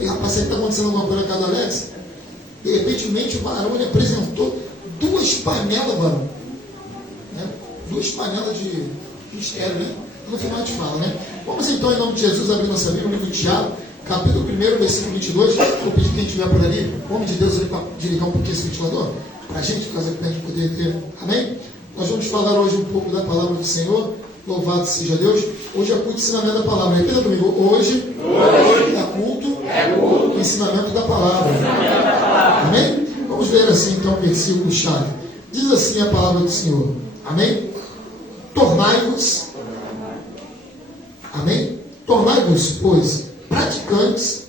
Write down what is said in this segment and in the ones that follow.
Falei, rapaz, será que está acontecendo alguma coisa na casa do Alex? De repente, o varão ele apresentou 2 panelas, varão. Né? 2 panelas de mistério, né? No final a gente fala, né? Vamos então, em nome de Jesus, abrir nossa Bíblia no livro de Tiago, capítulo 1, versículo 22. Vou pedir quem estiver por ali, o homem de Deus, ali para desligar um pouquinho esse ventilador, para a gente, para a gente poder ter. Amém? Nós vamos falar hoje um pouco da palavra do Senhor. Louvado seja Deus. Hoje é culto e ensinamento da palavra. Repita comigo. Hoje é culto e ensinamento da palavra. Amém? Vamos ler assim então o versículo chave. Diz assim a palavra do Senhor. Amém? Tornai-vos. Amém? Tornai-vos, pois, praticantes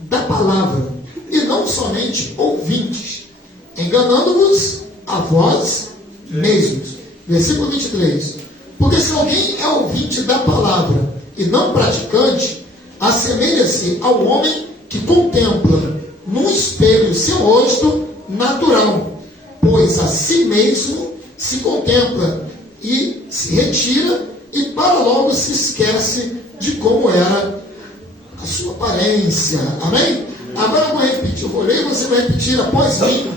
da palavra e não somente ouvintes, enganando-vos a vós mesmos. Versículo 23. Porque se alguém é ouvinte da palavra e não praticante, assemelha-se ao homem que contempla num espelho seu rosto natural, pois a si mesmo se contempla e se retira e para logo se esquece de como era a sua aparência. Amém? Agora eu vou repetir, eu vou ler e você vai repetir após mim.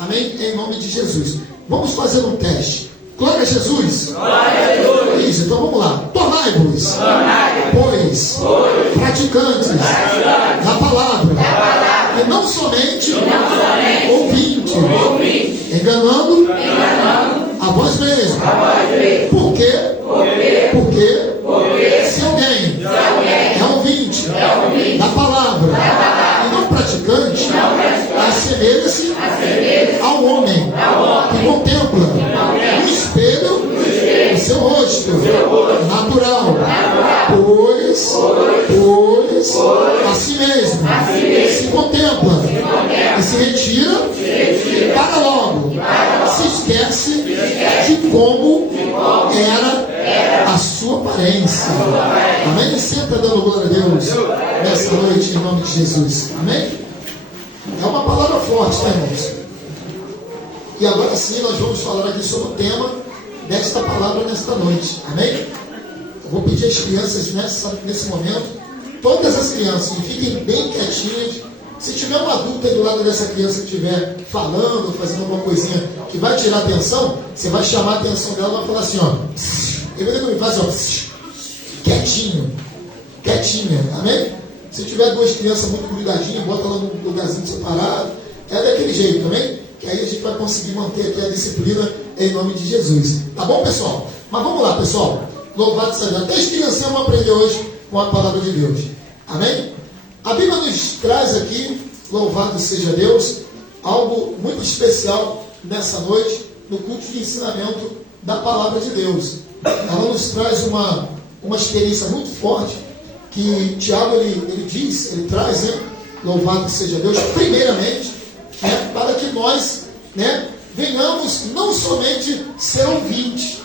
Amém? Em nome de Jesus. Vamos fazer um teste. Glória a Jesus. Glória a Jesus. Isso, então vamos lá. Tornai-vos, pois, praticantes da palavra, e não somente ouvintes, enganando a vós mesmos. Por quê? Porque se alguém é ouvinte da palavra e não praticante, assemelha-se ao homem que contempla no espelho o seu rosto natural, pois a si mesmo se contempla e se retira para logo se esquece de como era a sua aparência. Amém? Senta dando glória a Deus nessa noite em nome de Jesus. Amém? É uma palavra forte, tá, irmãos? E agora sim nós vamos falar aqui sobre o tema desta palavra nesta noite. Amém? Eu vou pedir às crianças nesse momento, todas as crianças, que fiquem bem quietinhas. Se tiver um adulto aí do lado dessa criança que estiver falando, fazendo alguma coisinha que vai tirar a atenção, você vai chamar a atenção dela e vai falar assim, ó. Ele não me faz, ó. Quietinho. Quietinha. Amém? Se tiver 2 crianças muito cuidadinhas, bota lá num lugarzinho separado. É daquele jeito, amém? Que aí a gente vai conseguir manter aqui a disciplina em nome de Jesus. Tá bom, pessoal? Mas vamos lá, pessoal. Louvado seja Deus. Até as criancinhas vão aprender hoje com a palavra de Deus. Amém? A Bíblia nos traz aqui, louvado seja Deus, algo muito especial nessa noite, no culto de ensinamento da palavra de Deus. Ela nos traz uma experiência muito forte, que Tiago, ele diz, ele traz, né? Louvado seja Deus, primeiramente, né, para que nós, né, venhamos não somente ser ouvintes,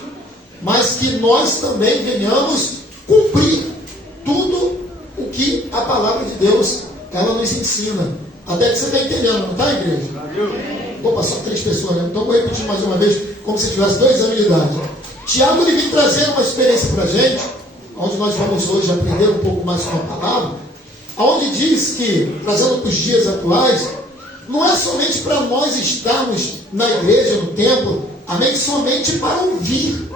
mas que nós também venhamos cumprir tudo o que a palavra de Deus ela nos ensina. Até que você está entendendo, não está, igreja? Opa, só 3 pessoas, né? Então vou repetir mais uma vez, como se tivesse 2 anos de idade. Tiago ele vem trazer uma experiência para a gente, onde nós vamos hoje aprender um pouco mais com a palavra, onde diz que, trazendo para os dias atuais, não é somente para nós estarmos na igreja, no templo, amém? Somente para ouvir.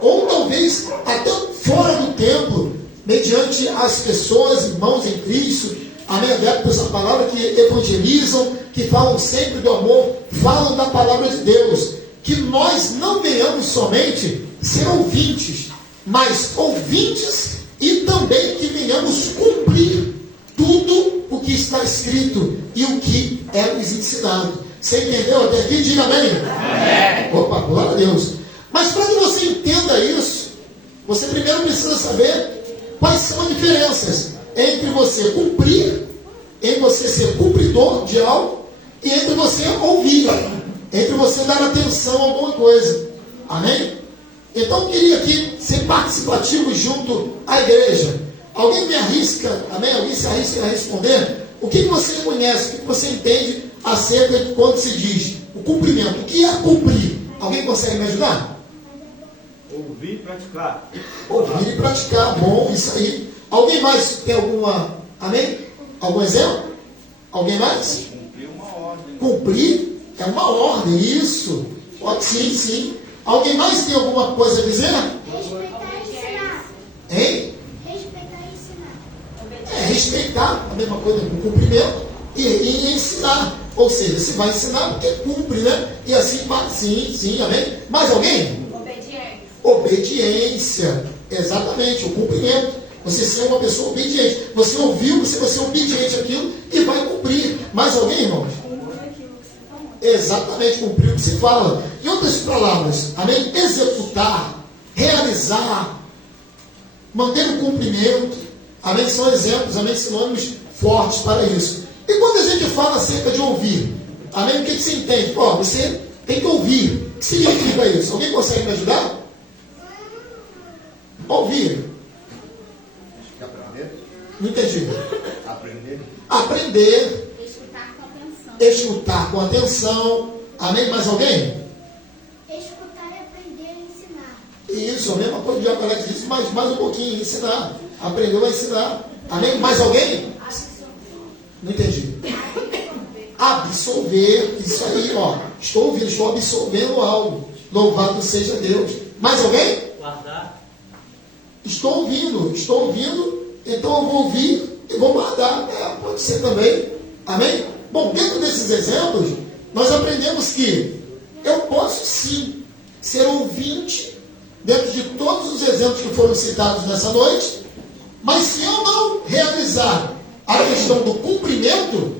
Ou talvez até fora do templo, mediante as pessoas, irmãos em Cristo, amém? Adeptos dessa palavra que evangelizam, que falam sempre do amor, falam da palavra de Deus. Que nós não venhamos somente ser ouvintes, mas ouvintes e também que venhamos cumprir tudo o que está escrito e o que é nos ensinado. Você entendeu até aqui? Diga amém. Amém. Opa, glória a Deus. Mas para que você entenda isso, você primeiro precisa saber quais são as diferenças entre você cumprir, em você ser cumpridor de algo, e entre você ouvir, entre você dar atenção a alguma coisa. Amém? Então eu queria aqui ser participativo junto à igreja. Alguém me arrisca, amém? Alguém se arrisca a responder? O que você conhece, o que você entende acerca de quando se diz o cumprimento? O que é cumprir? Alguém consegue me ajudar? Ouvir e praticar. Ouvir e praticar, bom, isso aí. Alguém mais tem alguma, amém? Algum exemplo? Alguém mais? Cumprir uma ordem. Cumprir é uma ordem, isso. Sim, sim. Alguém mais tem alguma coisa a dizer? Respeitar e ensinar. Hein? Respeitar e ensinar. É respeitar, a mesma coisa, o cumprimento e ensinar. Ou seja, se vai ensinar porque cumpre, né? E assim vai. Sim, sim, amém? Mais alguém? Obediência. Obediência. Exatamente, o cumprimento. Você ser uma pessoa obediente. Você ouviu, você vai ser obediente àquilo e vai cumprir. Mais alguém, irmãos? Exatamente, cumprir o que se fala. Em outras palavras, amém? Executar, realizar, manter o cumprimento, amém? São exemplos, amém? Sinônimos fortes para isso. E quando a gente fala acerca de ouvir, amém? O que você entende? Ó, você tem que ouvir. O que significa isso? Alguém consegue me ajudar? Ouvir. Aprender. Não entendi. Aprender. Aprender. Escutar com atenção. Escutar com atenção. Amém? Mais alguém? Escutar e aprender a ensinar. Isso, a mesma coisa que o Diaconete disse, mas mais um pouquinho, ensinar. Aprendeu a ensinar. Amém? Mais alguém? Não entendi. Absolver. Isso aí, ó. Estou ouvindo, estou absorvendo algo. Louvado seja Deus. Mais alguém? Guardar. Estou ouvindo, então eu vou ouvir e vou guardar. Pode ser também. Amém? Bom, dentro desses exemplos, nós aprendemos que eu posso sim ser ouvinte dentro de todos os exemplos que foram citados nessa noite, mas se eu não realizar a questão do cumprimento,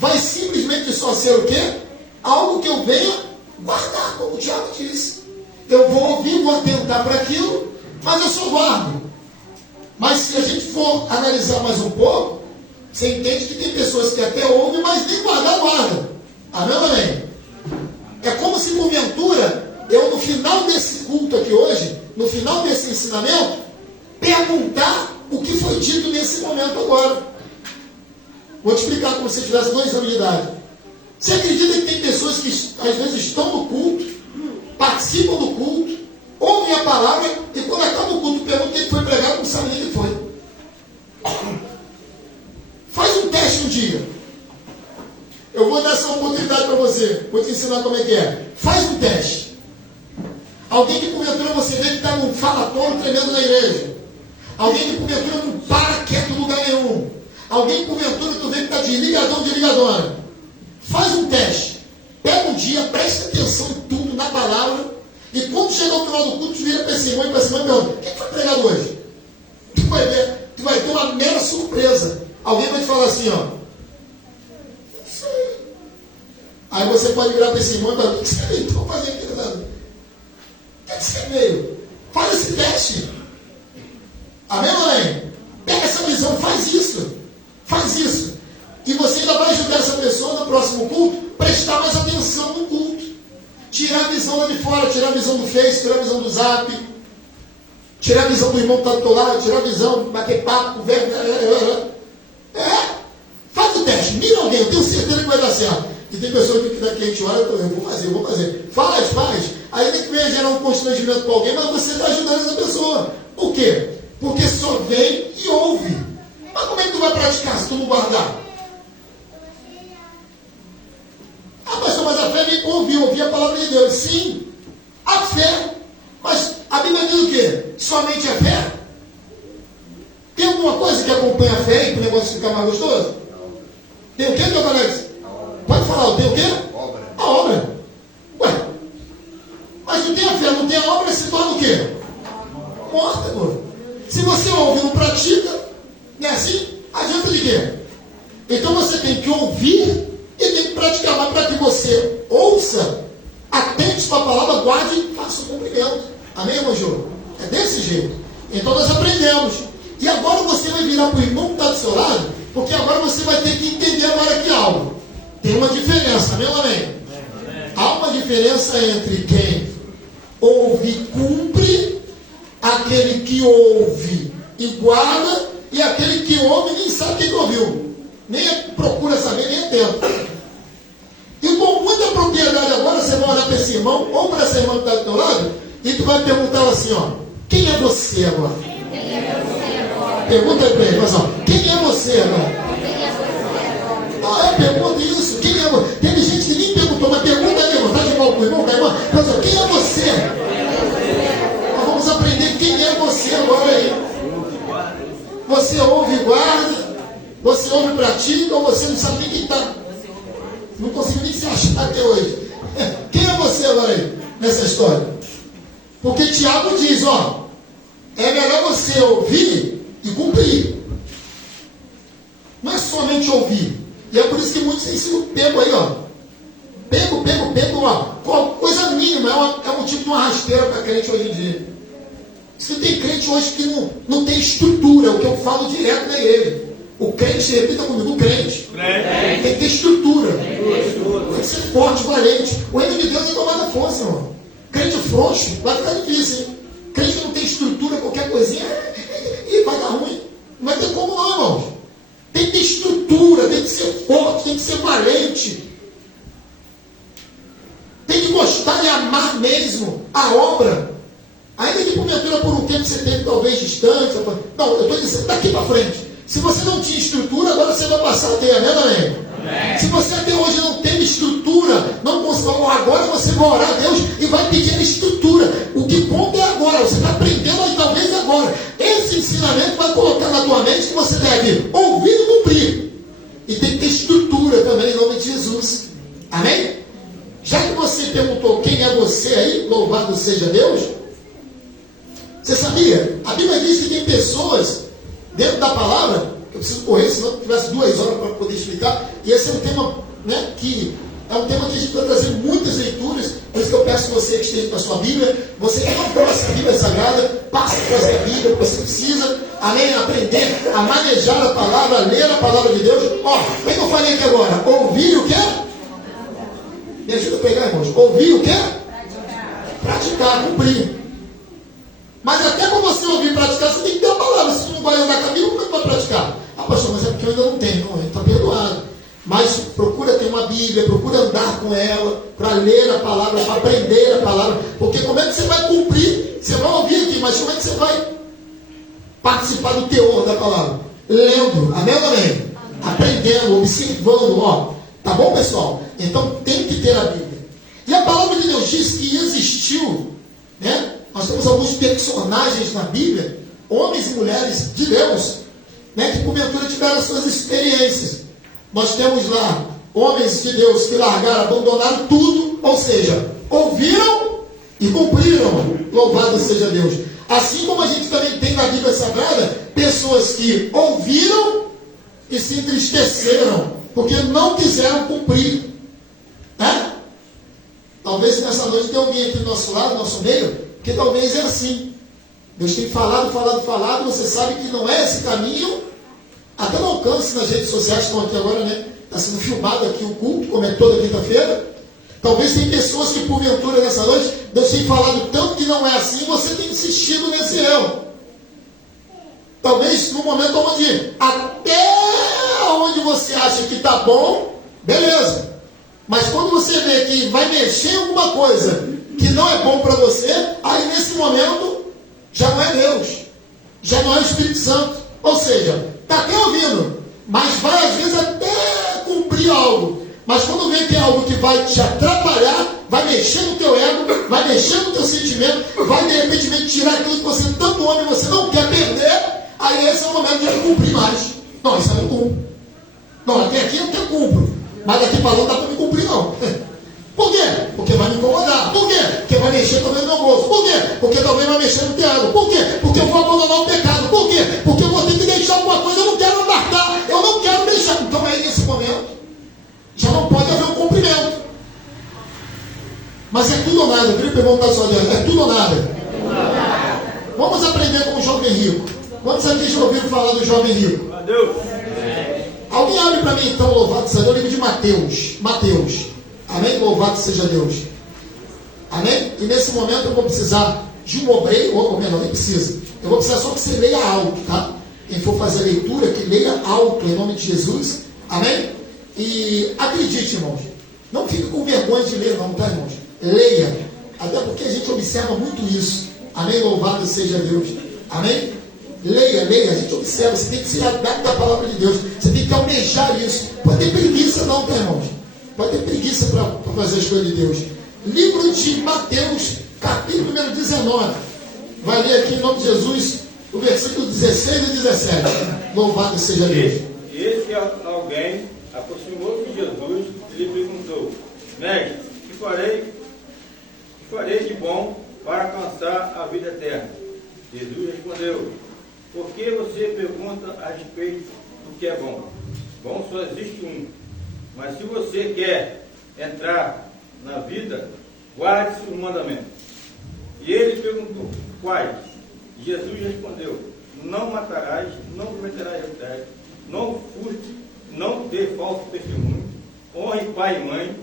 vai simplesmente só ser o quê? Algo que eu venha guardar, como o Tiago disse. Eu vou ouvir, vou atentar para aquilo, mas eu só guardo. Mas se a gente for analisar mais um pouco, você entende que tem pessoas que até ouvem, mas nem guardam. Amém ou amém? É como se porventura, eu no final desse culto aqui hoje, no final desse ensinamento, perguntar o que foi dito nesse momento agora. Vou te explicar como se tivesse 2 anos de idade. Você acredita que tem pessoas que às vezes estão no culto, participam do culto, ouvem a palavra e quando acaba o culto perguntam o que foi pregado, não sabe nem o que foi. Faz um teste um dia. Eu vou dar essa oportunidade para você. Vou te ensinar como é que é. Faz um teste. Alguém que porventura você vê que está num falatório tremendo na igreja. Alguém que porventura não para quieto em lugar nenhum. Alguém que porventura tu vê que está desligadão, desligadona. Faz um teste. Pega um dia, presta atenção em tudo, na palavra. E quando chegar ao final do culto, tu vira para esse irmão e para esse irmão e pergunta: o que foi pregado hoje? Tu vai ter uma mera surpresa. Alguém vai te falar assim, ó. Não sei. Aí você pode virar para esse irmão e falar: o que você veio então fazer aqui? O que você veio? Faz esse teste. Amém, mãe? Pega essa visão, faz isso. Faz isso. E você ainda vai ajudar essa pessoa no próximo culto, prestar mais atenção no culto. Tirar a visão lá de fora, tirar a visão do Face, tirar a visão do Zap, tirar a visão do irmão que está do teu lado, tirar a visão, bater papo, conversa. Faz o teste, mira alguém, eu tenho certeza que vai dar certo. E tem pessoas que daqui a gente olha, eu vou fazer. Faz. Aí nem que venha gerar um constrangimento com alguém, mas você está ajudando essa pessoa. Por quê? Porque só vem e ouve. Mas como é que tu vai praticar se tu não guardar? Pastor, mas a fé vem com ouvir a palavra de Deus. Sim, a fé. Mas a Bíblia diz o quê? Somente a fé? Tem alguma coisa que acompanha a fé e para o negócio ficar mais gostoso? Tem o quê, meu colega? Pode falar, tem o quê? Obra. A obra. Ué, mas tu tem a fé, não tem a obra, se torna o quê? Morta, pô. Se você ouve e não pratica, não é assim? Adianta de quê? Então você tem que ouvir e tem que praticar. Mas para que você ouça, atente para a palavra, guarde e faça o cumprimento. Amém, irmão Jô? É desse jeito. Então nós aprendemos. E agora você vai virar para o irmão que está do seu lado, porque agora você vai ter que entender agora aqui algo. Tem uma diferença, amém ou amém? Há uma diferença entre quem ouve e cumpre, aquele que ouve e guarda, e aquele que ouve e nem sabe quem ouviu. Nem procura saber, nem atenta. E com muita propriedade agora, você vai olhar para esse irmão, ou para essa irmã que está do teu lado, e tu vai perguntar assim, ó, quem é você agora? Pergunta aí para ele, mas ó, quem é você agora? Você ouve e pratica, ou você não sabe nem quem está. Não consigo nem se achar até hoje. Quem é você agora aí, nessa história? Porque Tiago diz, ó, é melhor você ouvir e cumprir. Não é somente ouvir. E é por isso que muitos têm sido pego aí, ó. Pego, ó. Coisa mínima, é um tipo de uma rasteira para crente hoje em dia. Se tem crente hoje que não tem estrutura, o que eu falo direto na igreja. O crente, repita comigo, o crente tem que ter estrutura. Tem que ser forte, valente. O reino de Deus é tomada força, irmão. Crente frouxo, vai ficar difícil, hein? Crente que não tem estrutura, qualquer coisinha, e vai dar ruim. Não vai ter como não, irmãos. Tem que ter estrutura, tem que ser forte, tem que ser valente. Tem que gostar e amar mesmo a obra. Ainda que porventura por um tempo você teve talvez distância. Não, eu estou dizendo daqui para frente. Se você não tinha estrutura, agora você vai passar a ter, amém? Se você até hoje não teve estrutura, não conseguiu, agora você vai orar a Deus e vai pedir a estrutura. O que conta é agora, você está aprendendo aí talvez agora. Esse ensinamento vai colocar na tua mente que você deve ouvir e cumprir. E tem que ter estrutura também em nome de Jesus. Amém? Já que você perguntou quem é você aí, louvado seja Deus. Você sabia? A Bíblia diz que tem pessoas dentro da palavra, eu preciso correr, senão eu tivesse 2 horas para poder explicar, e esse é um tema, né, que é um tema que a gente vai trazer muitas leituras, por isso que eu peço que você que esteja com a sua Bíblia, você que não trouxe a Bíblia Sagrada, passe a trazer a Bíblia, você precisa, além de aprender a manejar a palavra, a ler a palavra de Deus. Ó, o que eu falei aqui agora? Ouvir o quê? Me ajuda a pegar, irmãos. Ouvir o quê? Praticar, cumprir. Mas até para você ouvir e praticar, você tem que ter a palavra. Se você não vai andar caminho, como é que vai praticar? Ah, pastor, mas é porque eu ainda não tenho. Não, está perdoado. Mas procura ter uma Bíblia, procura andar com ela, para ler a palavra, para aprender a palavra. Porque como é que você vai cumprir? Você vai ouvir aqui, mas como é que você vai participar do teor da palavra? Lendo, amém ou amém? Aprendendo, observando, ó. Tá bom, pessoal? Então tem que ter a Bíblia. E a palavra de Deus diz que existiu, né? Nós temos alguns personagens na Bíblia, homens e mulheres de Deus, né, que porventura tiveram suas experiências. Nós temos lá homens de Deus que largaram, abandonaram tudo, ou seja, ouviram e cumpriram. Louvado seja Deus. Assim como a gente também tem na Bíblia Sagrada pessoas que ouviram e se entristeceram, porque não quiseram cumprir. Né? Talvez nessa noite tenha alguém aqui do nosso lado, do nosso meio, porque talvez é assim. Deus tem falado, você sabe que não é esse caminho. Até no alcance nas redes sociais que estão aqui agora, né? Está sendo filmado aqui o culto, como é toda quinta-feira. Talvez tem pessoas que porventura nessa noite, Deus tem falado tanto que não é assim, você tem insistido nesse erro. Talvez no momento onde, até onde você acha que está bom, beleza. Mas quando você vê que vai mexer em alguma coisa que não é bom para você, aí nesse momento já não é Deus, já não é o Espírito Santo. Ou seja, está até ouvindo, mas vai às vezes até cumprir algo. Mas quando vê que é algo que vai te atrapalhar, vai mexer no teu ego, vai mexer no teu sentimento, vai de repente tirar aquilo que você tanto ama e você não quer perder, aí esse é o momento de não cumprir mais. Não, isso eu não cumpro. Não, até aqui eu até cumpro, mas daqui para lá não dá para me cumprir não. Por quê? Porque vai me incomodar. Por quê? Porque vai mexer talvez no meu bolso. Por quê? Porque talvez vai mexer no teu ego. Por quê? Porque eu vou abandonar o pecado. Por quê? Porque eu vou ter que deixar alguma coisa, eu não quero abarcar, eu não quero deixar. Então aí nesse momento, já não pode haver um cumprimento. Mas é tudo ou nada, eu queria perguntar só adiante, é tudo ou nada? Vamos aprender com o jovem rico. Quantos aqui já ouviram falar do jovem rico? Alguém abre para mim então, louvado seja o livro de Mateus. Mateus. Amém? Louvado seja Deus. Amém? E nesse momento eu vou precisar de um obreiro, ou melhor, nem precisa. Eu vou precisar só que você leia alto, tá? Quem for fazer a leitura, que leia alto em nome de Jesus. Amém? E acredite, irmãos, não fique com vergonha de ler não, tá, irmãos? Leia. Até porque a gente observa muito isso. Amém? Louvado seja Deus. Amém? Leia, a gente observa, você tem que se adaptar à palavra de Deus. Você tem que almejar isso. Pode ter preguiça não, tá, irmãos? Pode ter preguiça para fazer as coisas de Deus. Livro de Mateus, capítulo número 19. Vai ler aqui em nome de Jesus o versículo 16 e 17. Louvado seja Deus. alguém aproximou-se de Jesus e lhe perguntou: Mestre, que farei de bom para alcançar a vida eterna? Jesus respondeu: Por que você pergunta a respeito do que é bom? Bom só existe um. Mas se você quer entrar na vida, guarde-se o mandamento. E ele perguntou: Quais? Jesus respondeu: Não matarás, não cometerás adultério, não furte, não dê falso testemunho, honre pai e mãe,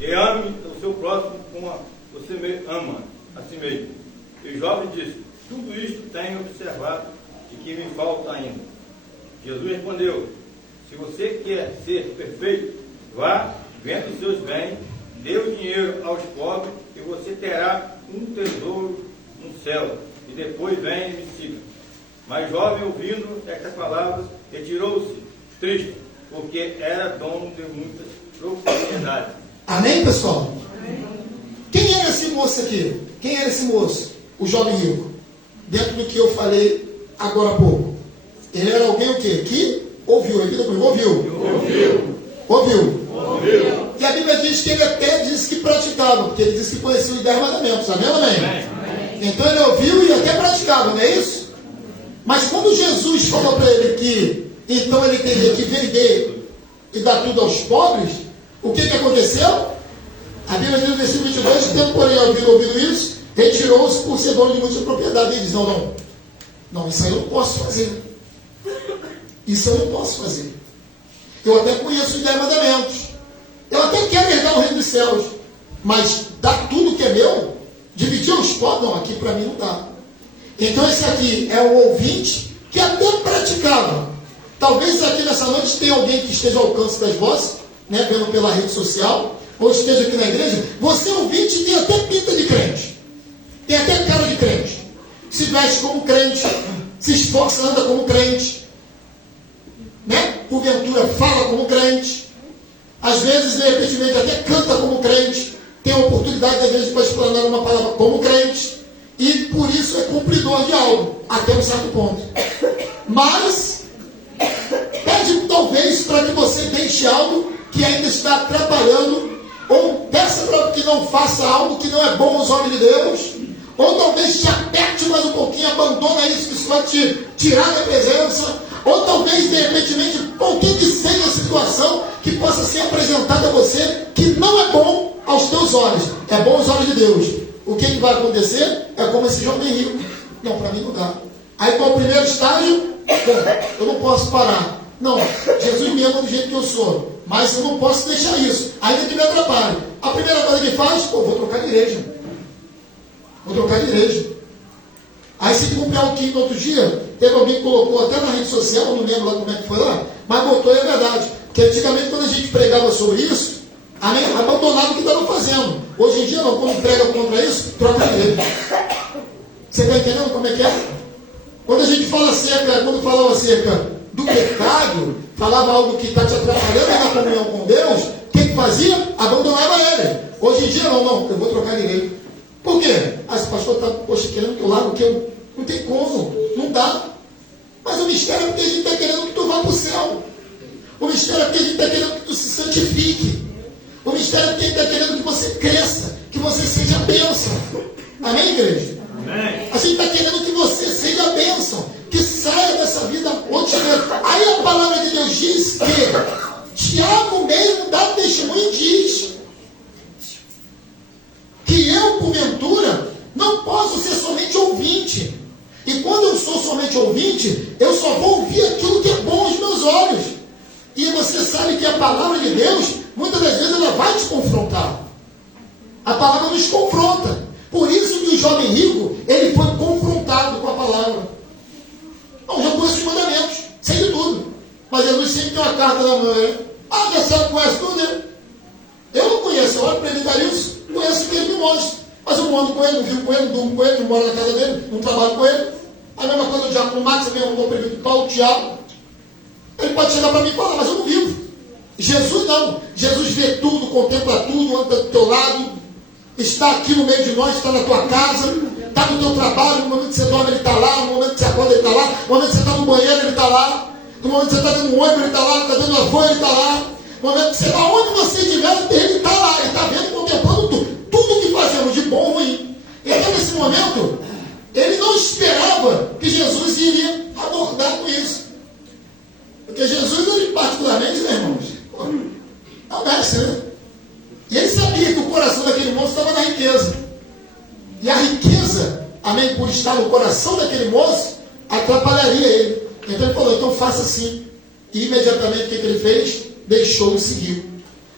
e ame o seu próximo como você ama a si mesmo. E o jovem disse: Tudo isto tenho observado e que me falta ainda. Jesus respondeu: Se você quer ser perfeito, vá, venda os seus bens, dê o dinheiro aos pobres e você terá um tesouro no céu. E depois venha e me siga. Mas jovem, ouvindo estas palavras, retirou-se, triste, porque era dono de muitas propriedades. Amém, pessoal? Amém. Quem era esse moço aqui? Quem era esse moço? O jovem rico. Dentro do que eu falei agora há pouco. Ele era alguém o quê? Que ouviu. Ouviu. E a Bíblia diz que ele até disse que praticava, porque ele disse que conhecia os 10 mandamentos. Amém ou amém? Então ele ouviu e até praticava, não é isso? Mas quando Jesus falou para ele que então ele teria que vender e dar tudo aos pobres, o que aconteceu? A Bíblia diz no versículo 22, tendo porém ouvido isso, retirou-se por ser dono de muitas propriedades. Ele diz: não, isso aí eu não posso fazer. Isso eu não posso fazer. Eu até conheço os 10 mandamentos. Eu até quero herdar o reino dos céus. Mas dar tudo que é meu, dividir aos pobres, não, aqui para mim não dá. Então esse aqui é o ouvinte que até praticava. Talvez aqui nessa noite tenha alguém que esteja ao alcance das vozes, né, vendo pela rede social, ou esteja aqui na igreja. Você ouvinte tem até pinta de crente. Tem até cara de crente. Se veste como crente, se esforça, anda como crente, né? Porventura fala como crente, às vezes de repente até canta como crente, tem a oportunidade às vezes para explanar uma palavra como crente, e por isso é cumpridor de algo, até um certo ponto. Mas pede talvez para que você deixe algo que ainda está atrapalhando, ou peça para que não faça algo que não é bom aos olhos de Deus, ou talvez te aperte mais um pouquinho, abandona isso, que isso vai te tirar da presença, ou talvez de repente qualquer que seja a situação que possa ser apresentada a você que não é bom aos teus olhos, é bom aos olhos de Deus. O que vai acontecer? É como esse jovem rico: não, para mim não dá. Aí qual o primeiro estágio? Eu não posso parar. Não, Jesus me ama do jeito que eu sou, mas eu não posso deixar isso, ainda que me atrapalhe. A primeira coisa que faz: vou trocar de igreja. Aí se cumpre algo que no outro dia, teve alguém que colocou até na rede social, não lembro lá como é que foi lá, mas botou, é verdade, que antigamente quando a gente pregava sobre isso, abandonava o que estava fazendo. Hoje em dia não, quando prega contra isso, troca de igreja. Você está entendendo como é que é? Quando a gente fala acerca, quando falava acerca do pecado, falava algo que está te atrapalhando na comunhão com Deus, o que fazia? Abandonava ele. Hoje em dia não, eu vou trocar de igreja. Por quê? Esse pastor está querendo que eu largo o que eu... Não tem como, não dá. Mas o mistério é porque a gente está querendo que tu vá para o céu. O mistério é porque a gente está querendo que tu se santifique. O mistério é porque a gente está querendo que você cresça, que você seja bênção. Amém, igreja? Amém. A gente está querendo que você seja bênção, que saia dessa vida rotineira. Aí a palavra de Deus diz que Tiago mesmo dá testemunho e diz que eu, porventura, não posso ser somente ouvinte. E quando eu sou somente ouvinte, eu só vou ouvir aquilo que é bom aos meus olhos. E você sabe que a palavra de Deus, muitas das vezes, ela vai te confrontar. A palavra nos confronta. Por isso que o jovem rico, ele foi confrontado com a palavra. Não, já conheço os mandamentos, sei de tudo. Mas Jesus sempre tem uma carta na mão, né? Já sabe, conhece tudo, né? Eu não conheço, eu olho para ele dar isso, conheço que ele me mostra. Mas eu não ando com ele, não vivo com ele, não durmo com ele, não moro na casa dele, não trabalho com ele. A mesma coisa o diácono Max, também eu não dou prefeito Paulo, Tiago. Ele pode chegar para mim e falar, mas eu não vivo. Jesus não. Jesus vê tudo, contempla tudo, anda do teu lado, está aqui no meio de nós, está na tua casa, está no teu trabalho, no momento que você dorme ele está lá, no momento que você acorda ele está lá, no momento que você está no banheiro ele está lá. No momento que você está dando um ônibus, ele está lá, está dando uma van, ele está lá. No momento que você está onde você estiver, ele está lá, ele está vendo, contemplando tudo que fazemos, de bom ou ruim. Então, nesse momento, ele não esperava que Jesus iria abordar com isso. Porque Jesus, ele particularmente, né, irmãos, é o mestre, né? E ele sabia que o coração daquele moço estava na riqueza. E a riqueza, amém, por estar no coração daquele moço, atrapalharia ele. Então ele falou, então faça assim. E imediatamente o que ele fez? Deixou e seguiu.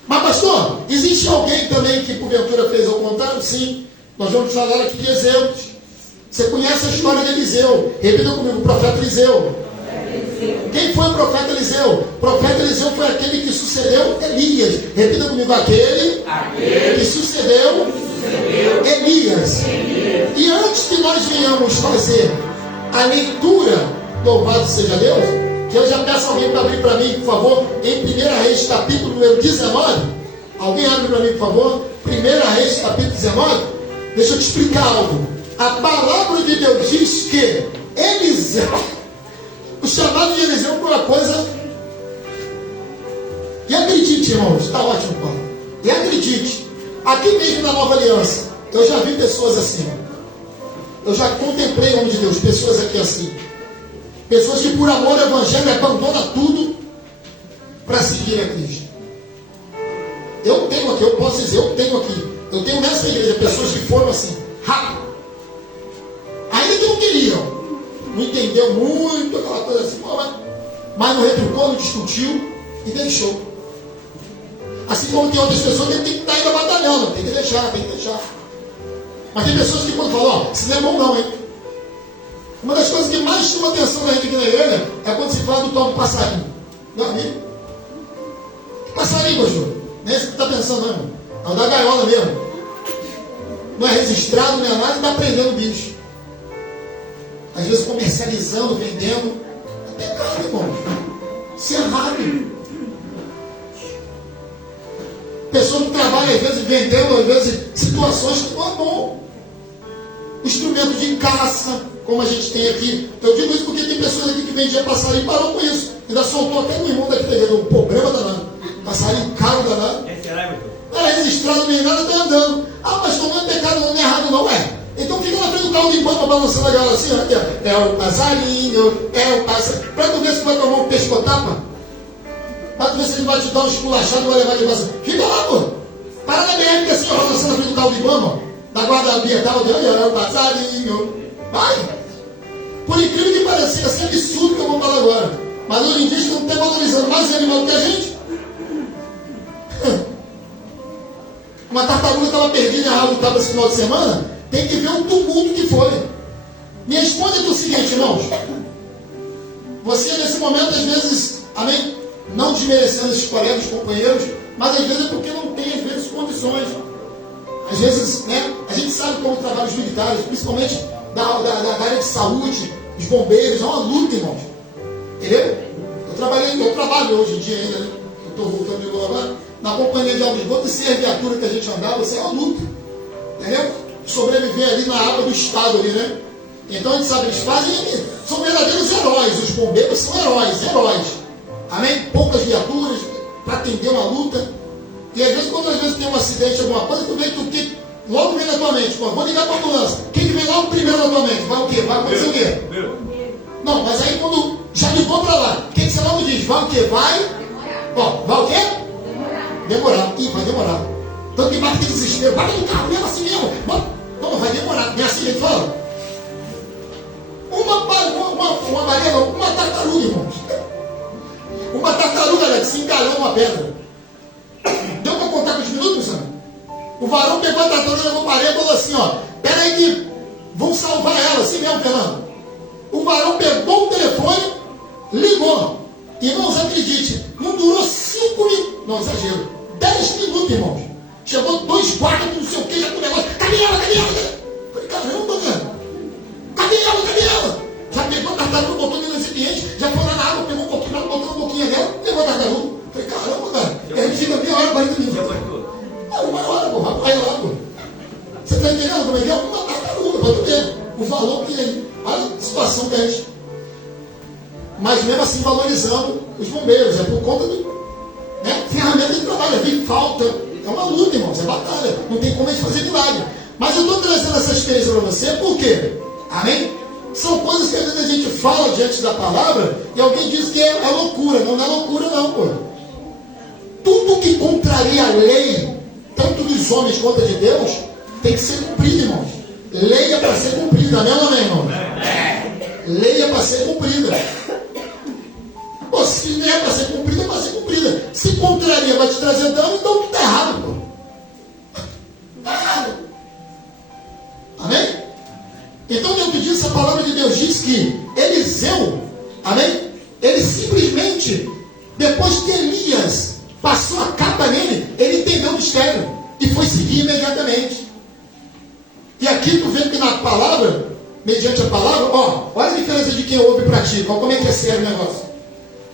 Mas pastor, existe alguém também que porventura fez ao contrário? Sim. Nós vamos falar aqui de exemplos. Você conhece a história de Eliseu. Repita comigo, o profeta Eliseu. Quem foi o profeta Eliseu? O profeta Eliseu foi aquele que sucedeu Elias. Repita comigo, aquele que sucedeu Elias. E antes que nós venhamos fazer a leitura, louvado seja Deus, que eu já peço alguém para abrir para mim, por favor, em 1 Reis, capítulo número 19. Alguém abre para mim, por favor? 1 Reis, capítulo 19. Deixa eu te explicar algo. A palavra de Deus diz que Eliseu, o chamado de Eliseu foi uma coisa. E acredite, irmãos, está ótimo, Paulo. E acredite, aqui mesmo na Nova Aliança, eu já vi pessoas assim. Eu já contemplei, em nome de Deus, pessoas aqui assim. Pessoas que por amor ao Evangelho abandonam tudo para seguir a Cristo. Eu tenho aqui, eu posso dizer, eu tenho nessa igreja pessoas que foram assim, rápido. Ainda que não queriam. Não entendeu muito, aquela coisa assim, mas não retrucou, não discutiu e deixou. Assim como tem outras pessoas que tem que estar ainda batalhando, tem que deixar. Mas tem pessoas que quando falam, ó, isso não é bom não, hein? Uma das coisas que mais chama a atenção da gente aqui na igreja é quando se fala do tal do passarinho. Meu amigo, que passarinho, pastor? Não é isso que você está pensando, não, irmão. É o da gaiola mesmo. Não é registrado, não é nada, e está prendendo o bicho. Às vezes comercializando, vendendo. É pecado, irmão. Isso é errado. Pessoa que trabalha, às vezes, vendendo, às vezes, situações que não é bom. Instrumento de caça, como a gente tem aqui. Eu digo isso porque tem pessoas aqui que vendiam passarinho e parou com isso. Ainda soltou até no irmão daqui, tá vendo? Um problema danado. Passarinho caro danado. Não é registrado nem nada, está andando. Ah, mas não é pecado, não é errado, não é. Então fica na frente do carro de banco balançando a galera assim, é o passarinho, é o passarinho. Para tu ver se vai tomar um pescotapa. Para tu ver se ele vai te dar um esculachado e vai levar de base. Fica lá, pô. Para na BR, fica assim, ó, balançando na frente do carro de banco, da guarda ambiental, é o passarinho. Vai. Por incrível que pareça, assim, absurdo que eu vou falar agora. Mas hoje em dia não está valorizando mais animal que a gente. Uma tartaruga estava perdida em Arraial do Cabo esse final de semana. Tem que ver o tumulto que foi. Me responde aqui o seguinte, irmãos. Você, nesse momento, às vezes, amém, não desmerecendo esses colegas, companheiros, mas às vezes é porque não tem, às vezes, condições. Às vezes, né, a gente sabe como trabalham os militares, principalmente da área de saúde, os bombeiros, é uma luta, irmãos. Entendeu? Eu trabalho hoje em dia ainda, né? Eu estou voltando de novo agora, na companhia de Alves Gotas, e a viatura que a gente andava, isso é uma luta. Entendeu? Sobreviver ali na água do estado ali, né? Então a gente sabe, eles fazem, são verdadeiros heróis, os bombeiros são heróis. Amém? Poucas viaturas para atender uma luta. E às vezes, quando às vezes tem um acidente, alguma coisa, tu vem que logo vem na tua mente, pô, vou ligar para a ambulância. Quem que vem logo primeiro na tua mente? Vai o quê? Vai acontecer o quê? Não, mas aí quando já ligou para lá, o que você logo diz? Vai o quê? Vai? Ó, vai o quê? Demorar. Ih, vai demorar. Tanto que bate aquele desespero, bate no carro mesmo assim mesmo. Não, vai demorar. Não é assim que ele fala? Uma baleia, uma tartaruga, irmãos. Uma tartaruga, Alex, se encalhou numa pedra. Deu para contar com os minutos, Sam? O varão pegou a tartaruga, levou para a areia e falou assim, ó, pera aí que vão salvar ela, assim mesmo, Fernando. O varão pegou o telefone, ligou. Irmãos, acredite, não durou 5 minutos, não exagero, 10 minutos, irmãos. Chegou 2 guardas, não sei o que, já com o negócio, cadê ela? Falei, caramba, cara, cadê ela? Já pegou a tartaruga, botou no recipiente, já foi lá na água, pegou um pouquinho, botou uma boquinha dela, levou a tartaruga. Falei, caramba, cara, e a gente fica meia hora, 40 minutos. Uma hora, pô, vai lá, pô. Você está entendendo como é que é? Uma tartaruga, para tu ver o valor que ele. Olha a situação que a gente. Mas mesmo assim valorizando os bombeiros. É por conta do ferramenta de trabalho. Vem falta. É uma luta, irmãos. É batalha. Não tem como a gente fazer milagre. Mas eu estou trazendo essa experiência para você por quê? Amém? São coisas que às vezes a gente fala diante da palavra e alguém diz que é loucura. Não é loucura não, pô. Tudo que contraria a lei, tanto dos homens quanto a de Deus, tem que ser cumprido, irmãos. Lei é para ser cumprida, amém ou amém, irmão? Lei é para ser cumprida. Pô, se não é para ser cumprida, é para ser cumprida. Se contraria, vai te trazer dano, então está errado, pô. Está errado. Amém? Então, dentro disso, a palavra de Deus diz que Eliseu, amém? Ele simplesmente, depois que Elias passou a capa nele, ele entendeu o mistério e foi seguir imediatamente. E aqui tu vê que na palavra, mediante a palavra, olha a diferença de quem ouve e pratica. Olha como é que é sério o negócio.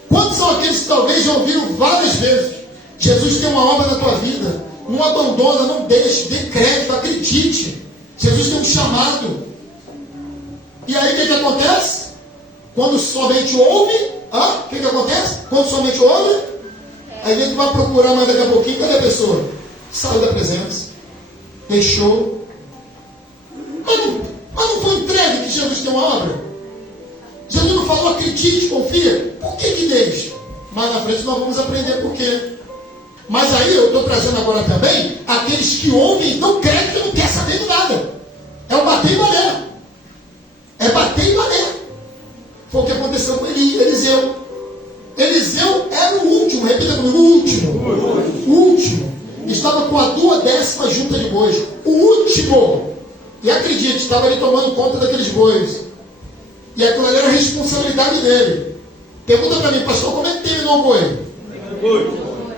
Quantos são aqueles que talvez já ouviram várias vezes? Jesus tem uma obra na tua vida. Não abandona, não deixe, dê crédito, acredite. Jesus tem um chamado. E aí o que acontece? Quando somente ouve, o que acontece? Quando somente ouve, aí a gente vai procurar mais daqui a pouquinho, cadê a pessoa? Saiu da presença, deixou. Mas não foi entregue que Jesus tem uma obra? Jesus não falou, acredite, confia. Por que deixa? Mas na frente nós vamos aprender por quê. Mas aí eu estou trazendo agora também aqueles que ouvem, não crédito, não quer saber de nada. É o bater e mané. É bater e mané. Foi o que aconteceu com Eliseu. Eliseu era o último, repita comigo, o último. Estava com a 2/10 junta de bois. O último. E acredite, estava ali tomando conta daqueles bois. E aquilo ali era a responsabilidade dele. Pergunta para mim, pastor, como é que terminou o boi?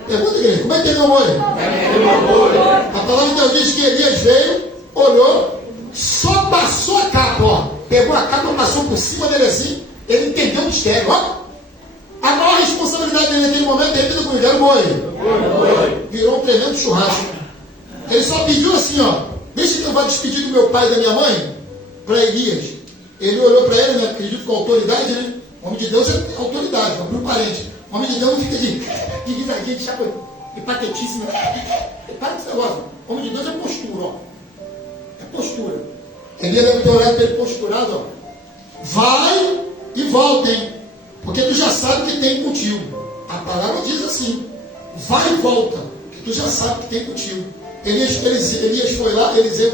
Pergunta, igreja, como é que terminou o boi? A palavra de Deus diz que Elias veio, olhou, só passou a capa, pegou a capa, passou por cima dele assim, ele entendeu o mistério, A maior responsabilidade dele naquele momento é vida comigo, era o boi. Virou um tremendo churrasco. Ele só pediu assim, deixa que eu vá despedir do meu pai e da minha mãe, para Elias. Ele olhou para ele, né? Acredito com autoridade, né? O homem de Deus é autoridade, para o parente. O homem de Deus não fica de risadinha, de chapa, de patetíssima. Para com esse negócio. O homem de Deus é postura, É postura. Elias deve ter olhado para ele posturado, Vai e volta, hein? Porque tu já sabe que tem contigo. A palavra diz assim: vai e volta, que tu já sabe que tem contigo. Elias foi lá, Eliseu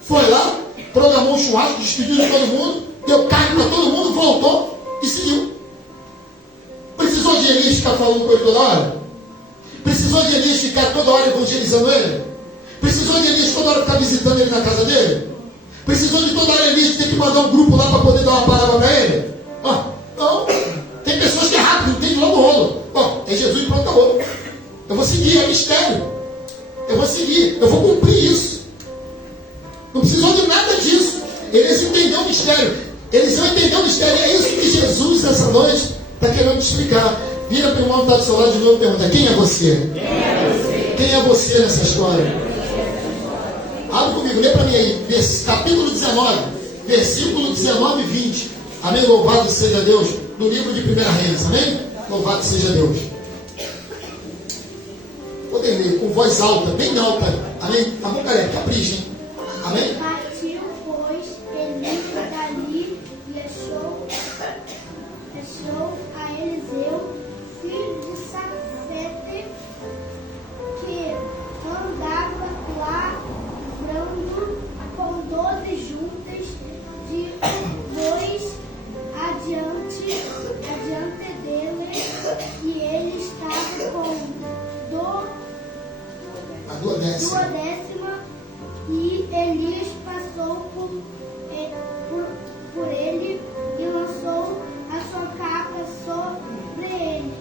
foi lá, programou um churrasco, despediu de todo mundo, deu carne para todo mundo, voltou e seguiu. Precisou de Elias ficar falando com ele toda hora? Precisou de Elias ficar toda hora evangelizando ele? Precisou de Elias toda hora ficar visitando ele na casa dele? Precisou de toda hora Elias ter que mandar um grupo lá para poder dar uma palavra para ele? Não. Tem pessoas que é rápido, entende logo o rolo. É Jesus e pronto, acabou. Eu vou seguir, é mistério. Eu vou seguir, eu vou cumprir isso. Não precisou de nada disso. Eles entenderam o mistério. Eles vão entender o mistério. É isso que Jesus, essa noite, está querendo te explicar. Vira para o irmão que está do seu lado de novo e pergunta: quem é você? Quem é você nessa história? Abre comigo, lê para mim aí. Capítulo 19, versículo 19 e 20. Amém? Louvado seja Deus. No livro de 1 Reis. Amém? Louvado seja Deus. Podem ler com voz alta, bem alta. Amém? Tá bom, galera? Caprichem. Amém? Partiu, pois, Elias dali e achou a Eliseu, filho de Safete, que andava lavrando com 12 juntas de bois adiante dele, e ele estava com a 2/10. E Elias passou por ele e lançou a sua capa sobre ele.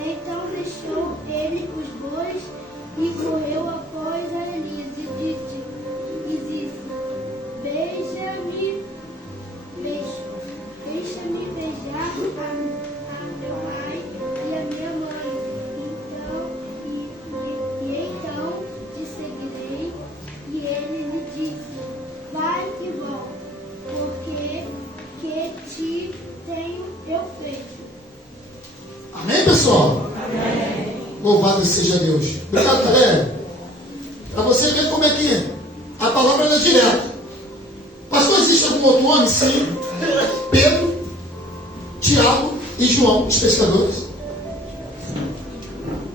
Então deixou ele os bois e correu após Elias e disse: Deixa-me beijar a meu pai e a minha mãe. Então, de seguida Louvado seja Deus. Obrigado, galera. Para você ver como é que a palavra é direta. Pastor, existe algum outro homem? Sim. Pedro, Tiago e João, os pescadores.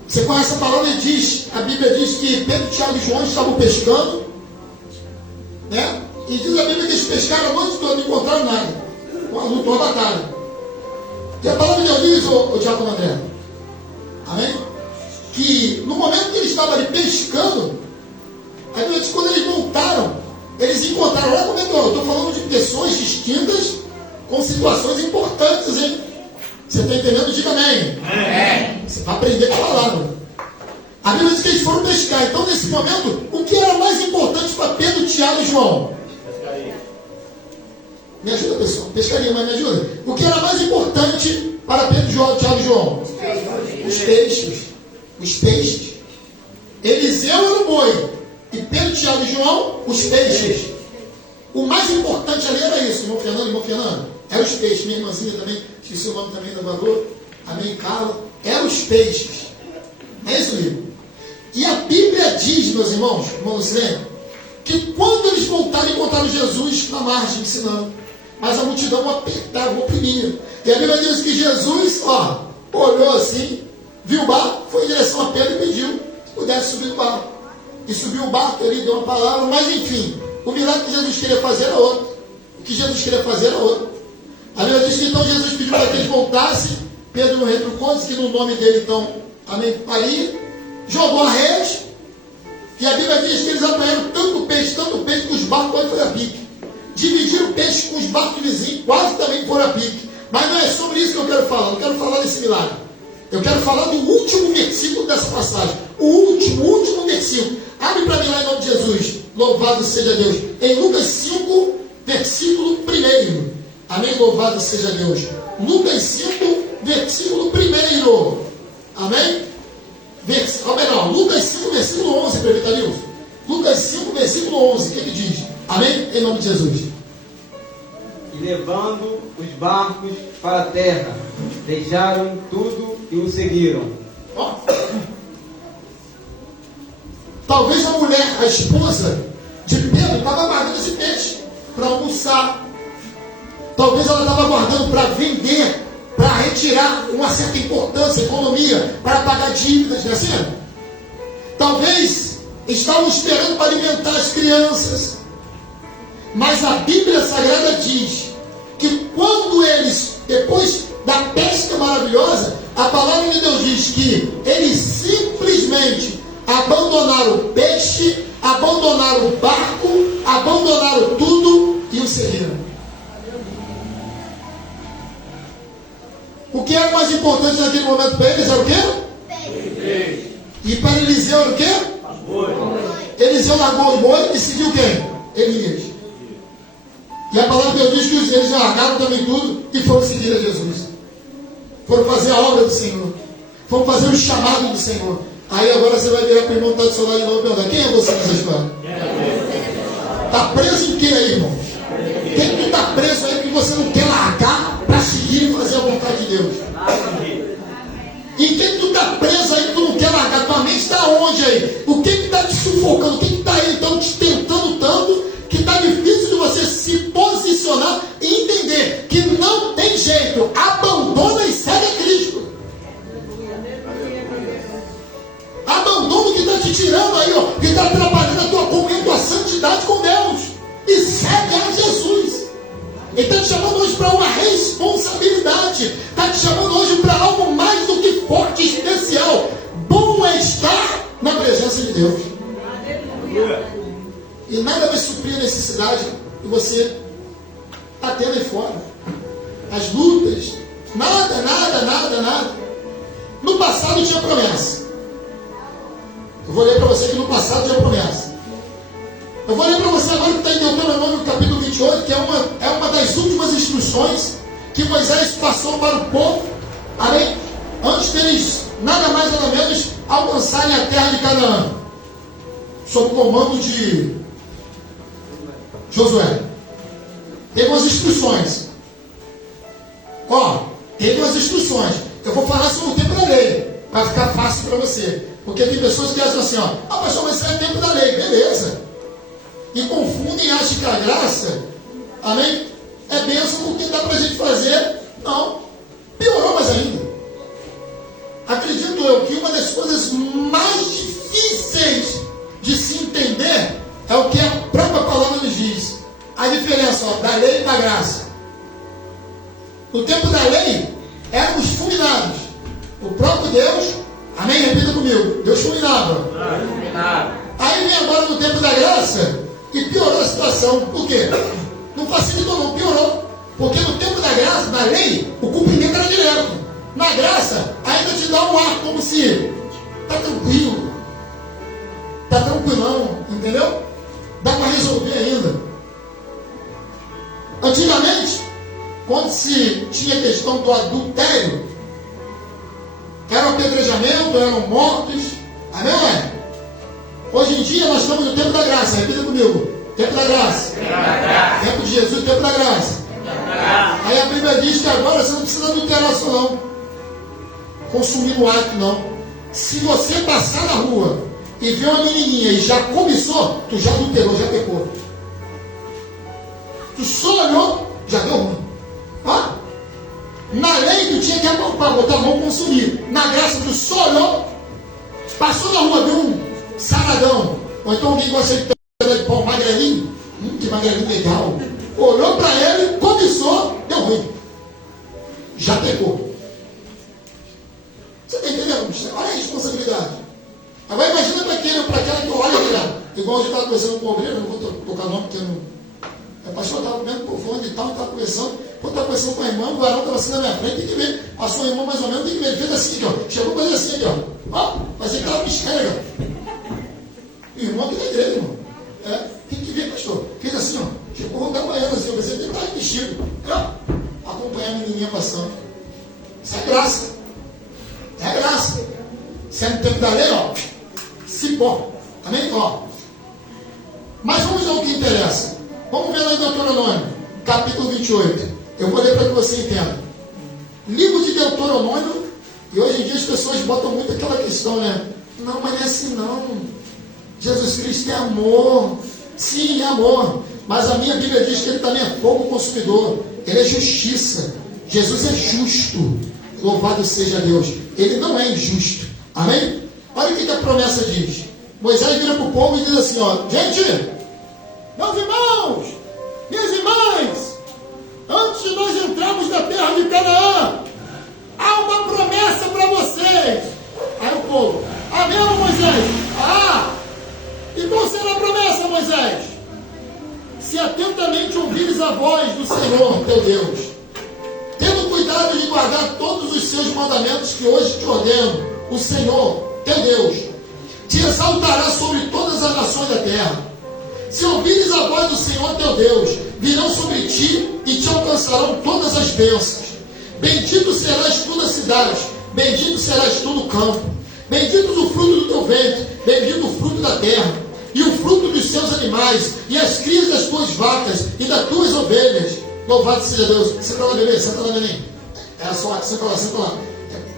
Você conhece a palavra e diz, a Bíblia diz que Pedro, Tiago e João estavam pescando, né? E diz a Bíblia que eles pescaram a noite toda, não encontraram nada. Lutou a batalha. E a palavra de Deus diz, o diácono André, amém? Que no momento que eles estavam ali pescando, a Bíblia diz que quando eles voltaram, eles encontraram. Olha como é que eu estou falando de pessoas distintas com situações importantes, hein? Você está entendendo? Diga amém. Você vai aprender com a palavra. A Bíblia diz que eles foram pescar. Então, nesse momento, o que era mais importante para Pedro, Tiago e João? Pescaria. Me ajuda, pessoal. Pescaria, mas me ajuda. O que era mais importante para Pedro, Tiago e João? Os peixes. Os peixes. Eliseu era o boi. E Pedro, Tiago e João, os peixes. O mais importante ali era isso, irmão Fernando. Eram os peixes. Minha irmãzinha também, esqueci o nome também da valor. Amém, Carla. Eram os peixes. É isso, livro. E a Bíblia diz, meus irmãos Lucilene, que quando eles voltaram, encontraram Jesus na margem, ensinando. Mas a multidão o apertava, o oprimia. E a Bíblia diz que Jesus, olhou assim, viu o barco, foi em direção a Pedro e pediu se pudesse subir o barco. E subiu o barco, ele deu uma palavra, mas enfim, o milagre que Jesus queria fazer era outro. O que Jesus queria fazer era outro. A Bíblia diz que então Jesus pediu para que eles voltassem. Pedro não retrucou, disse que no nome dele, então, amém, ali, jogou a rede. E a Bíblia diz que eles apanharam tanto peixe, que os barcos quase foram a pique. Dividiram o peixe com os barcos vizinhos, quase também foram a pique. Mas não é sobre isso que eu quero falar. Não quero falar desse milagre. Eu quero falar do último versículo dessa passagem. O último versículo. Abre para mim lá em nome de Jesus. Louvado seja Deus. Em Lucas 5, versículo 1. Amém? Louvado seja Deus. Lucas 5, versículo 1. Amém? Lucas 5, versículo 11, prefeito Nilson. Lucas 5, versículo 11. O que ele diz? Amém? Em nome de Jesus. E levando os barcos para a terra, deixaram tudo e o seguiram. Talvez a mulher, a esposa de Pedro, estava guardando esse peixe para almoçar. Talvez ela estava guardando para vender, para retirar uma certa importância, economia, para pagar dívidas, não é assim? Talvez estavam esperando para alimentar as crianças. Mas a Bíblia Sagrada diz que quando eles, depois da pesca maravilhosa, a palavra de Deus diz que eles simplesmente abandonaram o peixe, abandonaram o barco, abandonaram tudo e o seguiram. O que era mais importante naquele momento para eles era o quê? E para Eliseu era o quê? Eliseu largou o boi e seguiu quem? Elias. E a palavra de Deus diz que eles largaram também tudo e foram seguir a Jesus. Foram fazer a obra do Senhor. Foram fazer o chamado do Senhor. Aí agora você vai virar para o irmão que está do seu lado de novo e perguntar: quem é você nessa história? Está preso em que aí, irmão? Quem que está preso aí que você não quer largar para seguir e fazer a vontade de Deus? E quem que está preso aí que tu não quer largar? Tua mente está onde aí? O que está te sufocando? O que está aí então te tentando tanto que está difícil de você se posicionar e entender que não tem jeito? Abandona e segue a Cristo. Abandona o que está te tirando aí, que está atrapalhando a tua comunhão, a tua santidade com Deus. E segue a Jesus. Ele está te chamando hoje para uma responsabilidade. Está te chamando hoje para algo mais do que forte e especial. Bom é estar na presença de Deus. E nada vai suprir a necessidade que você está tendo aí fora. As lutas, nada. No passado tinha promessa. Eu vou ler para você que no passado tinha promessa. Eu vou ler para você agora que está em Deuteronômio capítulo 28, que é uma das últimas instruções que Moisés passou para o povo, amém? Antes deles, nada mais nada menos, alcançarem a terra de Canaã, sob o comando de Josué. Teve umas instruções. Teve umas instruções. Eu vou falar sobre o tempo da lei. Vai ficar fácil para você. Porque tem pessoas que acham assim, ó, ah, pastor, mas isso é tempo da lei, beleza. E confundem e acham que a graça, amém, é bênção porque dá para a gente fazer. Não, piorou mais ainda. Acredito eu que uma das coisas mais difíceis de se entender é o que a própria palavra nos diz. A diferença, ó, da lei e da graça. No tempo da lei, éramos fulminados. O próprio Deus, amém? Repita comigo. Deus fulminava. Aí vem agora no tempo da graça e piorou a situação. Por quê? Não facilitou, não, piorou. Porque no tempo da graça, da lei, o cumprimento era direto. Na graça, ainda te dá um ar como se está tranquilo. Está tranquilão, entendeu? Dá para resolver ainda. Antigamente, quando se tinha questão do adultério, era o apedrejamento, eram mortos. Amém, ué? Hoje em dia nós estamos no tempo da graça. Repita comigo. Tempo da graça. Tempo de Jesus, tempo da graça. Aí a Bíblia diz que agora você não precisa adulterar só não. Consumir no ato não. Se você passar na rua e ver uma menininha e já cobiçou, tu já adulterou, já pecou. Tu só olhou, já deu ruim. Ó, na lei tu tinha que apalpar, botar a mão e consumir. Na graça tu só olhou, passou na rua, viu um saradão, ou então alguém gosta de pedaço de pau magrelinho, que magrelinho legal, olhou para ele, cobiçou, deu ruim. Já pecou. Você está entendendo? Olha a responsabilidade. Agora imagina para aquela que olha, igual eu estava conversando com o obreiro, não vou tocar nome porque não. O pastor estava comendo por fone e tal, estava conversando. Quando estava conversando com a irmã, o varão estava assim na minha frente, tem que ver. Passou a irmã mais ou menos, tem que ver. Ele fez assim, aqui, ó. Chegou a fazer assim, aqui, ó. Ó, fazia aquela piscada, ó. Irmão aqui na igreja, irmão. É, tem que ver, pastor. Fez assim, ó. Chegou a rondar baiano assim, eu pensei que ele estava vestido. Ó, acompanhar a menininha passando. Isso é graça. É graça. Sendo tempo da lei, ó. Cipó. Amém? Ó. Mas vamos ao que interessa. Vamos ver lá em Deuteronômio, capítulo 28. Eu vou ler para que você entenda. Livro de Deuteronômio, e hoje em dia as pessoas botam muito aquela questão, né? Não, mas não é assim não. Jesus Cristo é amor. Sim, é amor. Mas a minha Bíblia diz que ele também é fogo consumidor. Ele é justiça. Jesus é justo. Louvado seja Deus. Ele não é injusto. Amém? Olha o que a promessa diz. Moisés vira para o povo e diz assim, ó. Gente, meus irmãos, minhas irmãs, antes de nós entrarmos na terra de Canaã, há uma promessa para vocês. Aí o povo, amém, Moisés? Ah, e qual será a promessa, Moisés? Se atentamente ouvires a voz do Senhor, teu Deus, tendo cuidado de guardar todos os seus mandamentos que hoje te ordeno, o Senhor, teu Deus, te exaltará sobre todas as nações da terra. Se ouvires a voz do Senhor teu Deus, virão sobre ti e te alcançarão todas as bênçãos. Bendito serás tu na cidade, bendito serás tu no campo. Bendito o fruto do teu ventre, bendito o fruto da terra, e o fruto dos seus animais, e as crias das tuas vacas e das tuas ovelhas. Louvado seja Deus. Senta lá, bebê, senta lá, neném. É só, senta lá, senta lá.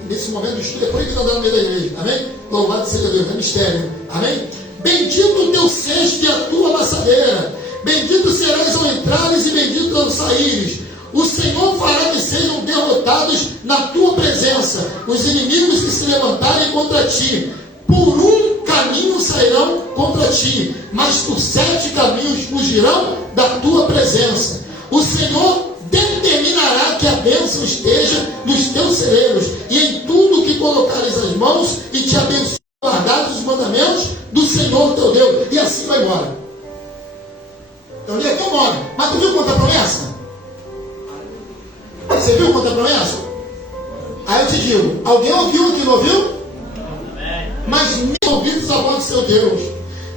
Nesse momento do estudo, é por aí que está dando no meio da igreja. Amém? Louvado seja Deus, é mistério. Amém? Bendito o teu cesto e a tua amassadeira. Bendito serás ao entrares e bendito ao saíres. O Senhor fará que sejam derrotados na tua presença os inimigos que se levantarem contra ti. Por um caminho sairão contra ti, mas por 7 caminhos fugirão da tua presença. O Senhor determinará que a bênção esteja nos teus celeiros e em tudo que colocares as mãos, e te abençoe, guardados os mandamentos do Senhor teu Deus. E assim vai embora. Eu li até uma hora. Mas tu viu quanta promessa? Você viu quanta promessa? Aí eu te digo, alguém ouviu o que não ouviu? Mas nem ouvidos a voz do seu Deus,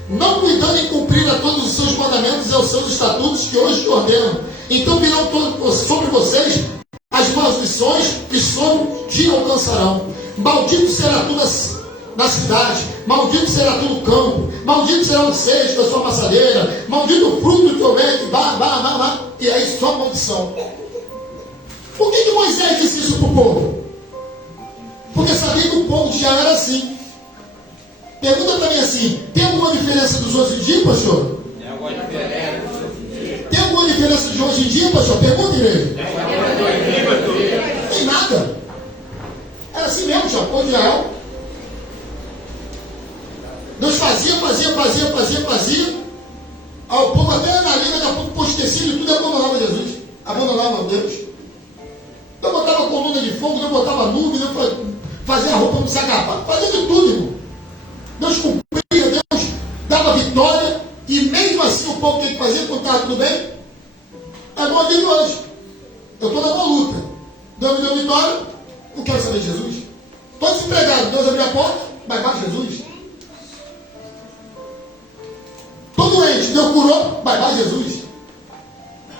não cuidando em cumprir a todos os seus mandamentos e aos seus estatutos que hoje te ordeno. Então virão sobre vocês as maldições que sobre te alcançarão. Maldito será tu na cidade, maldito será tu no campo, maldito será o cesto da sua amassadeira, maldito o fruto do teu ventre, e aí só maldição. Por que Moisés disse isso para o povo? Porque sabia que o povo de Israel era assim. Pergunta para mim assim: tem alguma diferença dos outros dias, pastor? Tem alguma diferença? Tem alguma diferença de hoje em dia, pastor? Pergunta, igreja. Tem alguma diferença? Não tem nada. Era assim mesmo, já, o povo de Israel. Deus fazia. Aí o povo até na linha, daqui a pouco, posto tecido e tudo, abandonava Jesus. Abandonava Deus. Deus botava coluna de fogo, Deus botava nuvem, Deus fazia a roupa não se acabar. Fazia de tudo, irmão. Deus cumpria, Deus dava vitória. E mesmo assim o povo tem que fazer quando estava tudo bem. É igual a vida hoje. Eu estou na minha luta. Deus me deu vitória, não quero saber de Jesus. Estou desempregado, Deus abriu a porta, vai para Jesus. Estou doente, Deus curou, vai para Jesus.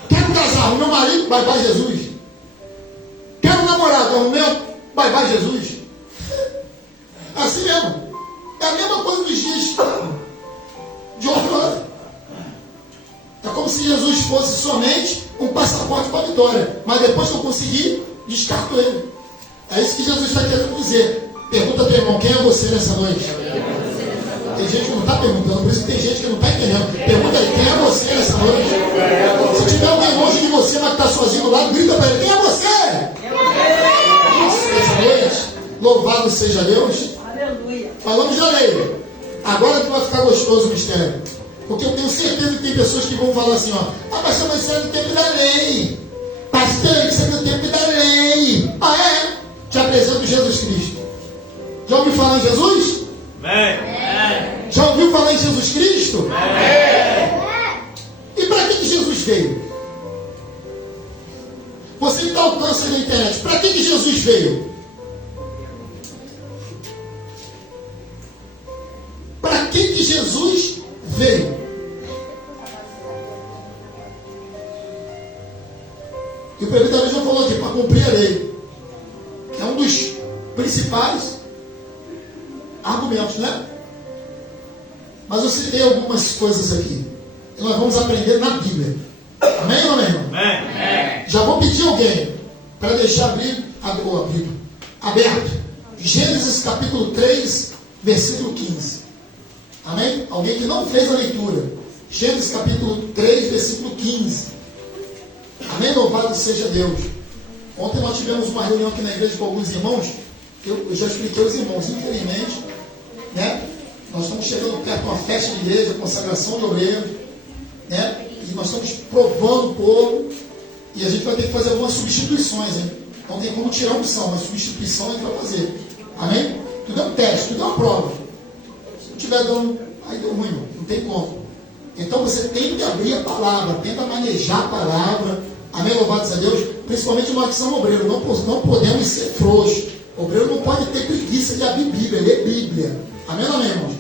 Quero casar, o meu marido, vai para Jesus. Quero um namorado, o meu, vai para Jesus. Assim mesmo. É a mesma coisa dos dias de outrora. É como se Jesus fosse somente um passaporte para a vitória. Mas depois que eu conseguir, descarto ele. É isso que Jesus está querendo dizer. Pergunta para o irmão: quem é você nessa noite? Tem gente que não está perguntando, por isso que tem gente que não está entendendo. Pergunta aí: quem é você nessa noite? Se tiver alguém longe de você, mas que está sozinho do lado, grita para ele: quem é você? Isso, nessa noite. Louvado seja Deus. Aleluia. Falamos da lei. Agora que vai ficar gostoso o mistério. Porque eu tenho certeza que tem pessoas que vão falar assim, ó: ah, pastor, mas isso é no tempo da lei. Pastor, isso é no tempo da lei. Ah, é? Te apresento Jesus Cristo. Já ouviu falar em Jesus? Amém. Já ouviu falar em Jesus Cristo? Amém. E para que Jesus veio? Você que está ao alcance na internet, para que Jesus veio? Para que Jesus veio? E o presbítero já falou aqui: para cumprir a lei. É um dos principais argumentos, né? Mas eu citei algumas coisas aqui que nós vamos aprender na Bíblia. Amém ou não, irmão? Amém. Já vou pedir alguém para deixar a Bíblia aberto. Gênesis capítulo 3, versículo 15. Amém? Alguém que não fez a leitura. Gênesis capítulo 3, versículo 15. Amém? Louvado seja Deus. Ontem nós tivemos uma reunião aqui na igreja com alguns irmãos. Eu já expliquei aos irmãos, infelizmente, né? Nós estamos chegando perto de uma festa de igreja, consagração de obreiros, né? E nós estamos provando o povo. E a gente vai ter que fazer algumas substituições, hein? Não tem como tirar a unção, mas substituição a gente vai fazer. Amém? Tudo é um teste, tudo é uma prova. Se não estiver dando, aí deu ruim, não tem como. Então você tem que abrir a palavra, tenta manejar a palavra. Amém? Louvado seja Deus. Principalmente nós que somos obreiros, não podemos ser frouxos. O obreiro não pode ter preguiça de abrir Bíblia, ler Bíblia. Amém ou não, irmãos?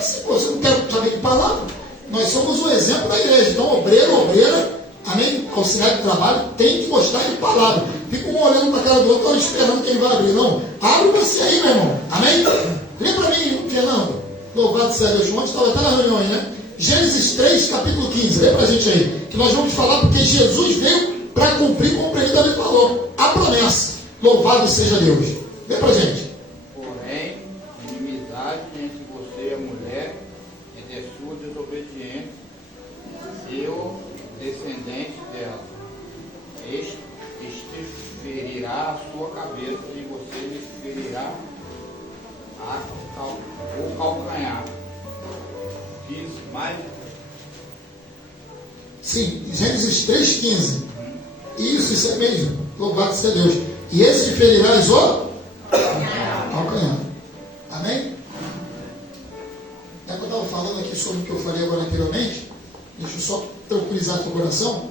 Se você não quer saber de palavra, nós somos o exemplo da igreja. Então, obreiro, obreira, amém? Auxiliar de trabalho, tem que gostar de palavra. Fica um olhando para a cara do outro, esperando quem vai abrir. Não, abre você aí, meu irmão. Amém? Lê para mim, Fernando. Louvado seja Deus. Ontem estava até na reunião aí, né? Gênesis 3, capítulo 15. Lê para a gente aí. Que nós vamos falar porque Jesus veio para cumprir, como o presidente Davi falou, a promessa. Louvado seja Deus. Lê para a gente. Porém, inimizade entre você e a mulher, entre a sua desobediência e o descendente dela. Este ferirá a sua cabeça e você lhe ferirá o calcanhar. Diz mais. Sim, Gênesis 3,15. Isso é mesmo. Louvado seja Deus. E esse ferirás o calcanhar. Amém? Já que eu estava falando aqui sobre o que eu falei agora anteriormente, deixa eu só tranquilizar teu coração.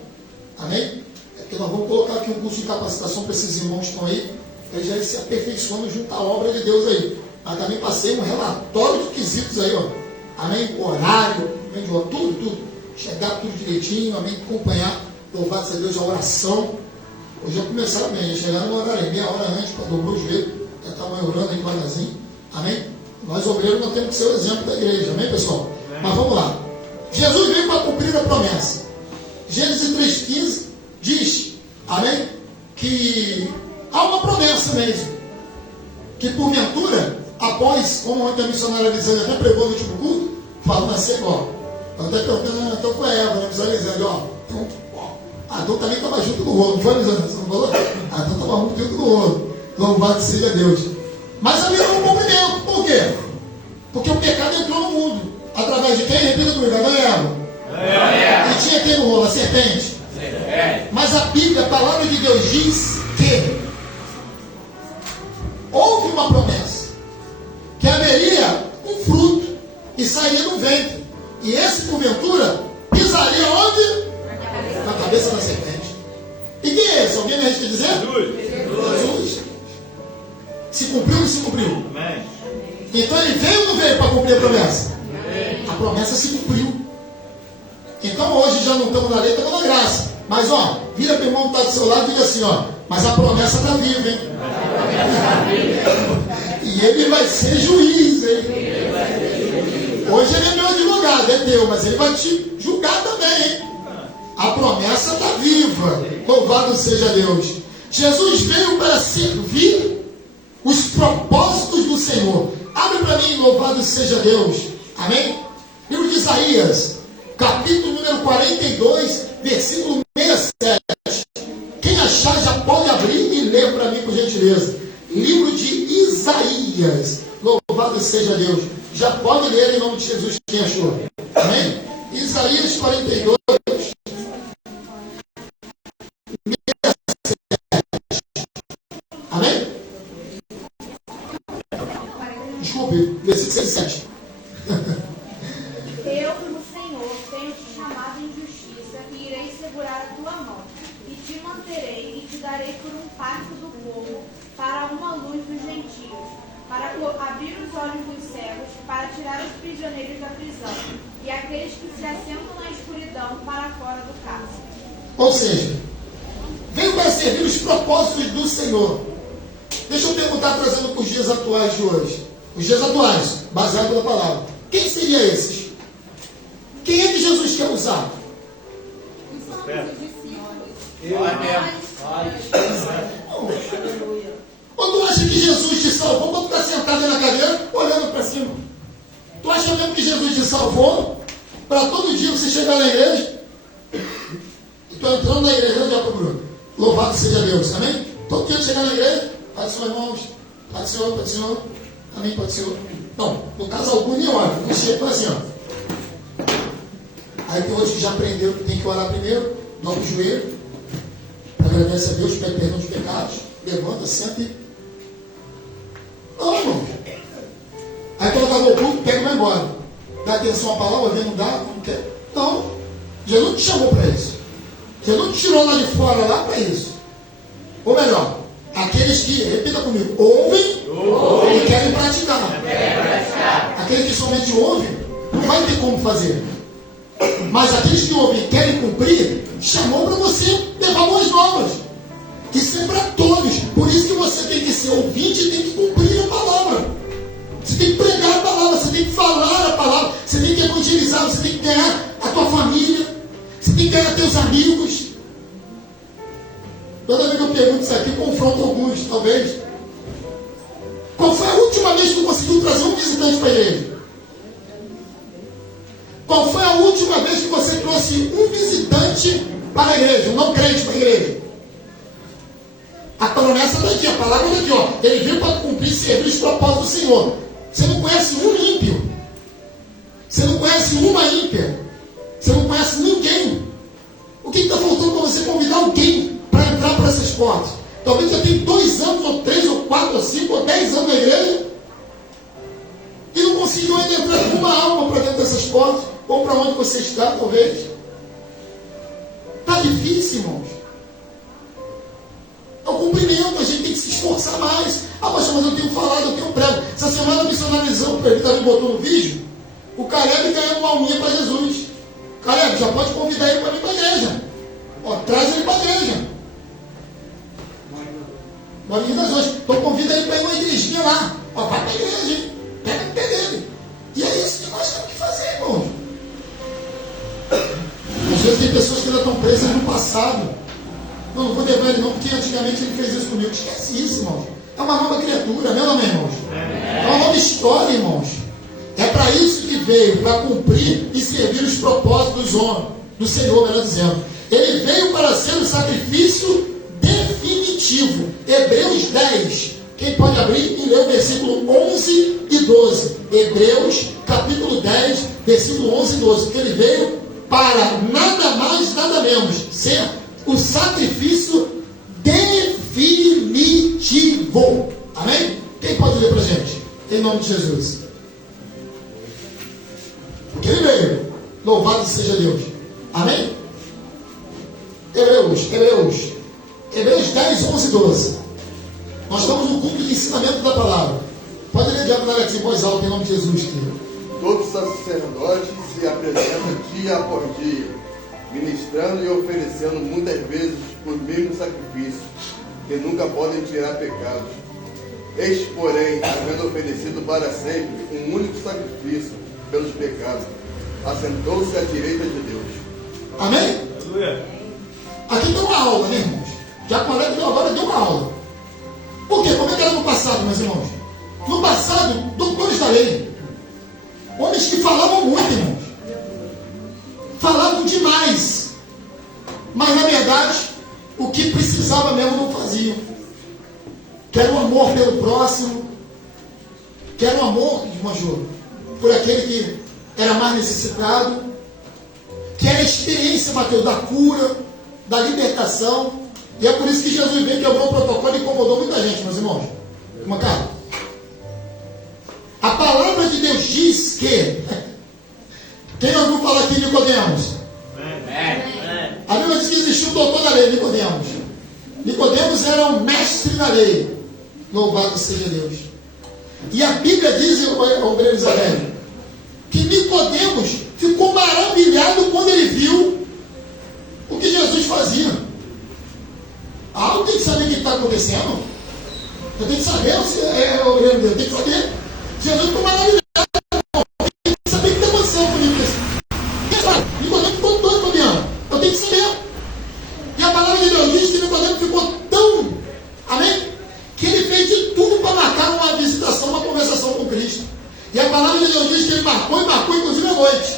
Amém? É que nós vamos colocar aqui um curso de capacitação para esses irmãos que estão aí, para eles já se aperfeiçoando junto à obra de Deus aí. Mas também passei um relatório de quesitos aí, ó. Amém? Horário, amém? Tudo. Chegar tudo direitinho, amém? Acompanhar, louvado seja Deus, a oração. Hoje já começaram bem, chegaram no horário, meia hora antes, para dobrar o joelho, já estavam orando aí devagarzinho. Amém? Nós obreiros nós temos que ser o exemplo da igreja, amém, pessoal? Amém. Mas vamos lá. Jesus veio para cumprir a promessa. Gênesis 3,15 diz, amém? Que há uma promessa mesmo. que porventura, após, como ontem a missionária Elisânia até pregou no último culto, falando assim, ó, eu até perguntando, então foi ela, né, missionária Elisânia, ó, então, Adão também estava junto do rolo, não foi, Elisânia? Você não falou? Adão estava junto do rolo, louvado seja Deus. Mas ali não movimento, por quê? Porque o pecado entrou no mundo, através de quem? Repita comigo, Adão e Eva. E tinha quem no rolo? A serpente. Mas a Bíblia, a palavra de Deus diz que houve uma promessa, que haveria um fruto e sairia do ventre, e esse porventura pisaria onde? Na cabeça da serpente. E quem é esse? Alguém me arrisca dizer? Jesus. Se cumpriu ou não se cumpriu? Então ele veio ou não veio para cumprir a promessa? A promessa se cumpriu. Então hoje já não estamos na lei, estamos na graça. Mas ó, vira para o irmão que está do seu lado e diga assim, ó, mas a promessa está viva, hein? E ele vai ser juiz, hein? Hoje ele é meu advogado, é teu, mas ele vai te julgar também, hein? A promessa está viva. Louvado seja Deus. Jesus veio para servir os propósitos do Senhor. Abre para mim, louvado seja Deus. Amém? Livro de Isaías, capítulo número 42, versículo 67. Quem achar já pode abrir e ler para mim, por gentileza. Livro de Isaías. Louvado seja Deus. Já pode ler em nome de Jesus, quem achou. Amém? Isaías 42. Amém? Desculpe, versículo 67. Eu, como Senhor, tenho te chamado em justiça e irei segurar a tua mão. E te manterei e te darei por um pacto do povo, para uma luz dos gentios, para abrir os olhos dos cegos, para tirar os prisioneiros da prisão, e aqueles que se assentam na escuridão para fora do cárcere. Ou seja, veio para servir os propósitos do Senhor. Deixa eu perguntar, trazendo para os dias atuais de hoje. Os dias atuais, baseado na palavra. Quem seria esses? Quem é que Jesus quer usar? Ou tu acha que Jesus te salvou quando tu está sentado na cadeira, olhando para cima? Tu acha mesmo que Jesus te salvou para todo dia você chegar na igreja? E tu entrando na igreja, onde é para o Bruno? Louvado seja Deus, amém? Todo dia chegar na igreja, Pai do Senhor, irmãos, Pai do Senhor, Pai do Senhor, amém, Pai do Senhor. Não, no caso algum nem ora, não chega assim, ó. Aí tem outros que já aprenderam que tem que orar primeiro, dobra o joelho, agradece a Deus, pede perdão dos pecados, levanta, senta e... Não, irmão. Aí quando acabou o culto, pega e vai embora. Dá atenção à palavra, vem, não dá, não quer. Não. Jesus não te chamou para isso. Jesus não te tirou lá de fora lá para isso. Ou melhor, aqueles que, repita comigo, ouvem e querem praticar. Aqueles que somente ouvem, não vai ter como fazer. Mas aqueles que ouvem e querem cumprir, chamou para você levar boas novas. Isso é para todos. Por isso que você tem que ser ouvinte e tem que cumprir a palavra. Você tem que pregar a palavra, você tem que falar a palavra, você tem que evangelizar, você tem que ganhar a tua família, você tem que ganhar teus amigos. Toda vez que eu pergunto isso aqui, confronto alguns, talvez. Qual foi a última vez que tu conseguiu trazer um visitante para a igreja? Qual foi a última vez que você trouxe um visitante para a igreja, um não crente para a igreja? A promessa está aqui, a palavra está aqui, ó. Ele veio para cumprir e servir os propósitos do Senhor. Você não conhece um ímpio. Você não conhece uma ímpia. Você não conhece ninguém. O que está faltando para você convidar alguém para entrar por essas portas? Talvez já tenha 2 anos, ou 3, ou 4, ou 5, ou 10 anos na igreja e não conseguiu ainda entrar com uma alma para dentro dessas portas, ou para onde você está, talvez. Está difícil, irmãos. É o cumprimento, a gente tem que se esforçar mais. Ah, pastor, mas eu tenho falado, eu tenho prego. Essa semana missionarizou, o Pedro também botou no vídeo, o Caleb ganhando uma alminha para Jesus. Caleb, já pode convidar ele para vir para a igreja. Ó, traz ele para a igreja. Bolinha das hoje. Então convida ele para ir numa igrejinha lá. Ó, vai para a igreja, hein? Pega o pé dele. E é isso que nós temos que fazer, irmãos. Às vezes tem pessoas que ainda estão presas no passado. Não vou levar ele não, porque antigamente ele fez isso comigo. Esquece isso, irmão. é uma nova criatura, amém ou não, irmãos? É uma nova história, irmãos. É para isso que veio, para cumprir e servir os propósitos dos homens, do Senhor, melhor dizendo. Ele veio para ser o sacrifício definitivo. Hebreus 10. Quem pode abrir e ler o versículo 11 e 12. Hebreus, capítulo 10, versículo 11 e 12. Porque ele veio para nada mais, nada menos ser o sacrifício definitivo. Amém? Quem pode ler para a gente? Em nome de Jesus. Porque ele veio. Louvado seja Deus. Amém? Hebreus 10, 11 e 12. Nós estamos no culto de ensinamento da palavra. Pode ler diagonalmente em voz alta em nome de Jesus, querido. Todos os sacerdotes se apresentam dia após dia, ministrando e oferecendo muitas vezes os mesmos sacrifícios, que nunca podem tirar pecados. Este, porém, havendo oferecido para sempre um único sacrifício pelos pecados, assentou-se à direita de Deus. Amém? Aleluia. Aqui tem uma aula, né, irmãos? Já agora deu uma aula. Por quê? Como é que era no passado, meus irmãos? No passado, doutores da lei, homens que falavam muito, irmãos, falavam demais, mas na verdade o que precisava mesmo não faziam. Que era o amor pelo próximo, que era o amor, Major, por aquele que era mais necessitado, que era a experiência, Mateus, da cura, da libertação. E é por isso que Jesus veio, quebrou o protocolo e incomodou muita gente, meus irmãos. Uma cara. A palavra de Deus diz que... Quem ouviu falar aqui de Nicodemos? A Bíblia diz que existiu um doutor da lei, Nicodemos. Nicodemos era um mestre da lei. Louvado seja Deus. E a Bíblia diz, obreiro Isabel, que Nicodemos ficou maravilhado quando ele viu o que Jesus fazia. Ah, eu tenho que saber o que está acontecendo. Eu tenho que saber, obreiro Deus, eu tenho que saber. Jesus ficou maravilhado. Eu tenho que saber o que está acontecendo comigo. Nicodemos ficou doido, Fabiano. Eu tenho que saber. E a palavra de Deus diz que Nicodemos ficou tão, amém, que ele fez de tudo para marcar uma visitação, uma conversação com Cristo. E a palavra de Deus diz que ele marcou inclusive à noite.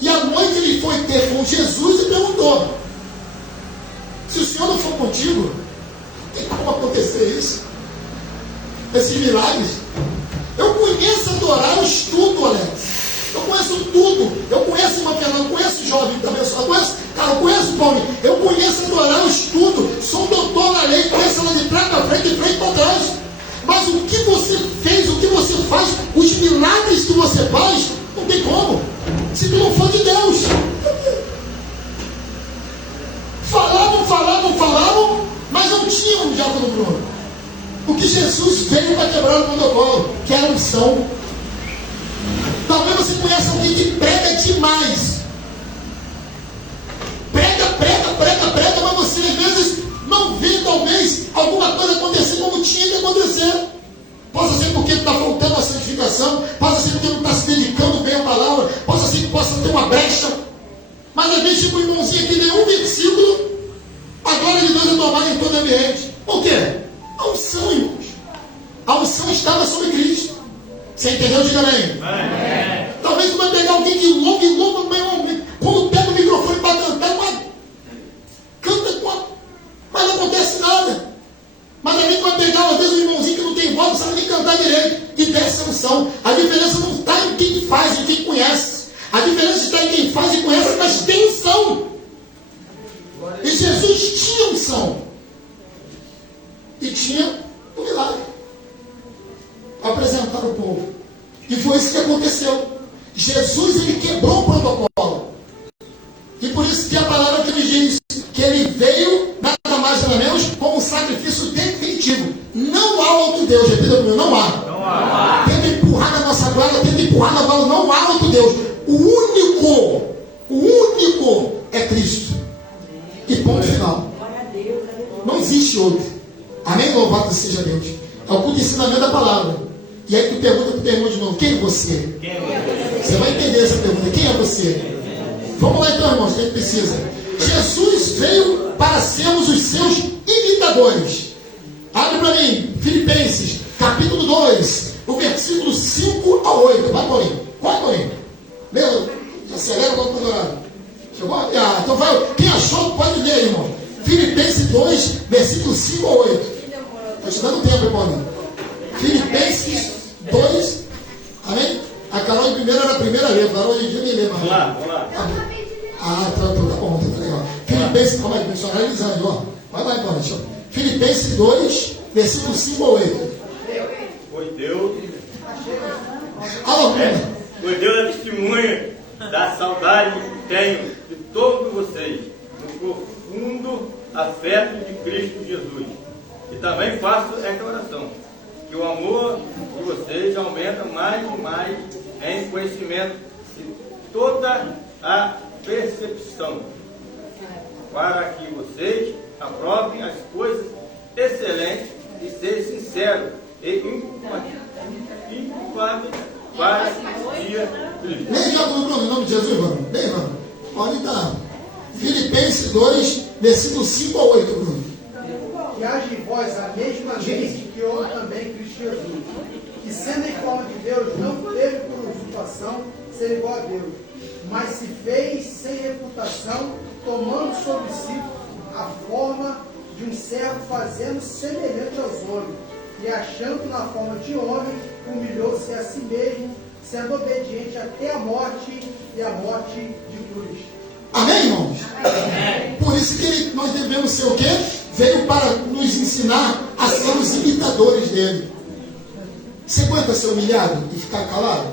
E à noite ele foi ter com Jesus e perguntou: se o Senhor não for contigo, tem como acontecer isso? Esses milagres? Eu conheço adorar, eu estudo, Alex. Eu conheço tudo. Eu conheço uma Fernanda, eu conheço jovem também. Eu conheço Paulo. Eu conheço adorar, eu estudo. Sou doutor na lei, conheço ela de trás para frente e frente para trás. Mas o que você fez, o que você faz, os milagres que você faz, não tem como. Se tu não for de Deus. Falavam, mas não tinham o diabo no Bruno. O que Jesus veio para quebrar o protocolo, que era a unção. Talvez você conheça alguém que prega demais. Prega, mas você às vezes não vê talvez alguma coisa acontecer como tinha que acontecer. Possa ser porque está faltando a santificação, possa ser porque não está se dedicando bem à palavra, possa ser que possa ter uma brecha. Mas às vezes tipo um irmãozinho aqui lê um versículo, a glória de Deus é tomada em todo ambiente. Por quê? A unção, irmãos. A unção estava sobre Cristo. Você entendeu? Diga bem. Talvez tu vai pegar alguém que louva, quando pega o microfone para cantar, mas não acontece nada. Mas também tu vai pegar, às vezes, um irmãozinho que não tem voz, não sabe nem cantar direito, e dessa unção. A diferença não está em quem faz e quem conhece. A diferença está em quem faz e conhece, mas tem unção. E Jesus tinha unção. E tinha o milagre para apresentar o povo. E foi isso que aconteceu. Jesus, ele quebrou o protocolo. E por isso que a palavra que ele diz que ele veio, nada mais nada menos, como um sacrifício definitivo. Não há outro Deus. Repita comigo, não há. Tenta empurrar na nossa guarda, tenta empurrar na guarda, não há outro Deus. O único é Cristo. E ponto final. Não existe outro. Amém? Louvado seja Deus. É o culto de ensinamento da palavra. E aí tu pergunta para o teu irmão de novo: quem é você? Você vai entender essa pergunta: quem é você? Vamos lá então, irmãos, quem precisa. Jesus veio para sermos os seus imitadores. Abre Olha para mim, Filipenses, capítulo 2, o versículo 5 a 8. Vai, Paulinho. Vai, Paulinho. Meu, acelera logo o horário. Chegou? Ah, então vai. Quem achou, pode ler aí, irmão. Filipenses 2, versículo 5 a 8. Estou te dando tempo, Paulinho. Filipenses 2, amém? A Carol de primeira era a primeira letra, a Carol de dia nem lê mais. Vamos lá, vamos lá. Ah, tá bom, tá legal. Filipenses, calma aí, estou analisando, ó. Vai lá, Paulinho. Deixa eu... Filipenses 2, versículo 5 a 8. Pois Deus, Alô, pois Deus é testemunha da saudade que tenho de todos vocês, no profundo afeto de Cristo Jesus. E também faço esta oração, que o amor de vocês aumenta mais e mais em conhecimento e toda a percepção, para que vocês aprovem as coisas excelentes e sejam sinceros e inculpáveis para o dia triste. Nem já Bruno, em nome de Jesus, Bruno. Bem, Bruno. Pode dar. Filipenses 2, versículo 5 a 8, Bruno. Que haja em vós a mesma mente que houve também em Cristo Jesus, que sendo em forma de Deus, não teve por usurpação ser igual a Deus, mas se fez sem reputação, tomando sobre si a forma de um servo, fazendo-se semelhante aos homens, e achando na forma de homem, humilhou-se a si mesmo, sendo obediente até a morte e a morte de cruz. Amém, irmãos? Amém. Por isso que nós devemos ser o quê? Veio para nos ensinar a sermos imitadores dele. Você aguenta ser humilhado e ficar calado?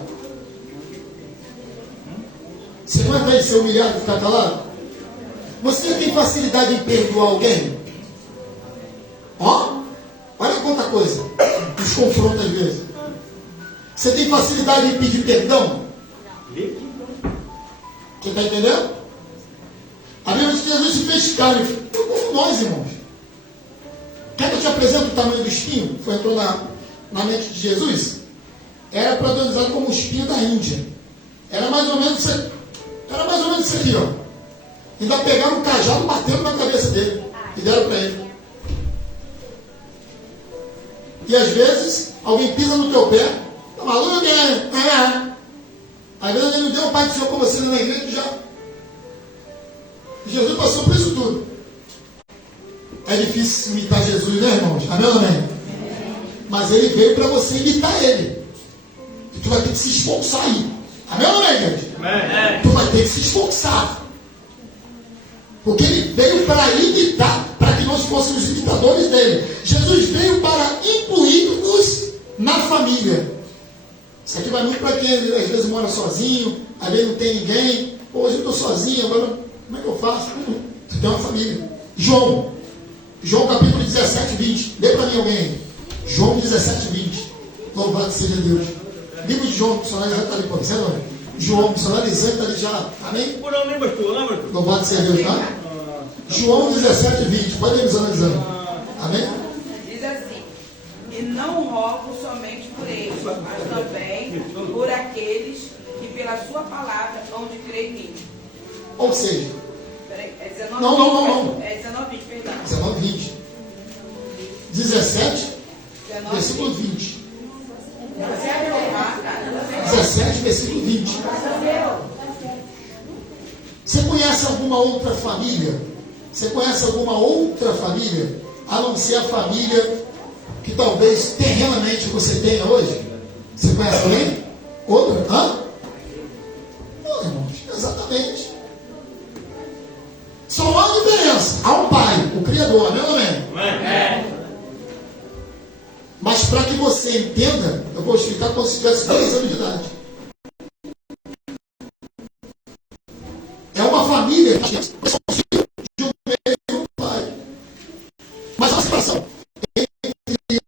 Você aguenta aí ser humilhado e ficar calado? Você tem facilidade em perdoar alguém? Ó, olha quanta coisa nos confronta às vezes. Você tem facilidade em pedir perdão? Você está entendendo? A Bíblia diz que Jesus se fez carne, como nós, irmãos. Quer que eu te apresente o tamanho do espinho? Foi entrou na mente de Jesus? Era padronizado como o espinho da Índia. Era mais ou menos isso aqui, ó. Ainda pegaram um cajado, bateram na cabeça dele e deram para ele. E às vezes, alguém pisa no teu pé, tá maluco, né? Às vezes ele não deu um pai do Senhor com você na igreja, tu já. Jesus passou por isso tudo. É difícil imitar Jesus, né, irmãos? Amém ou amém? Mas ele veio para você imitar ele. E tu vai ter que se esforçar aí. Amém ou amém, gente? Amém. Tu vai ter que se esforçar. Porque ele veio para imitar, para que nós fôssemos imitadores dele. Jesus veio para incluir-nos na família. Isso aqui vai muito para quem às vezes mora sozinho, às vezes não tem ninguém. Pô, hoje eu estou sozinho, agora como é que eu faço? Tu tem uma família. João capítulo 17, 20. Lê para mim alguém. João 17, 20. Louvado seja Deus. Livro de João, personalizado está ali, pode ser, não? João, personalizado está ali já. Amém? Por onde pastor? Lembra? Louvado seja Deus, tá? João 17, 20. Pode ir visualizando. Amém? Diz assim: e não rogo somente por eles, mas também por aqueles que pela sua palavra hão de crer em mim. Ou seja, Peraí, é 19, Não. É 19, perdão. 19, 20. 17, 19, versículo 20. Você é aprovado, cara. 17, versículo 20. Você conhece alguma outra família? Você conhece alguma outra família? A não ser a família que talvez terrenamente você tenha hoje? Você conhece alguém? Outra? Hã? Não, irmãos, exatamente. Só há uma diferença. Há um pai, o Criador, amém ou não amém? Mas para que você entenda, eu vou explicar como se tivesse 2 anos de idade. É uma família que são filhos de um mesmo pai. Mas a situação entre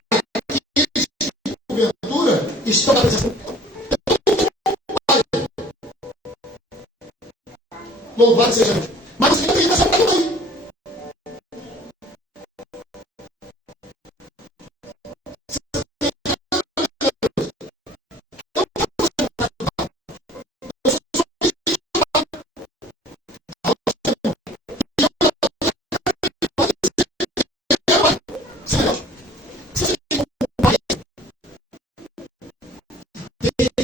aqueles que, porventura, estão apresentando pai. Louvado seja Deus. Mas você tem que passar por aí. Senhor,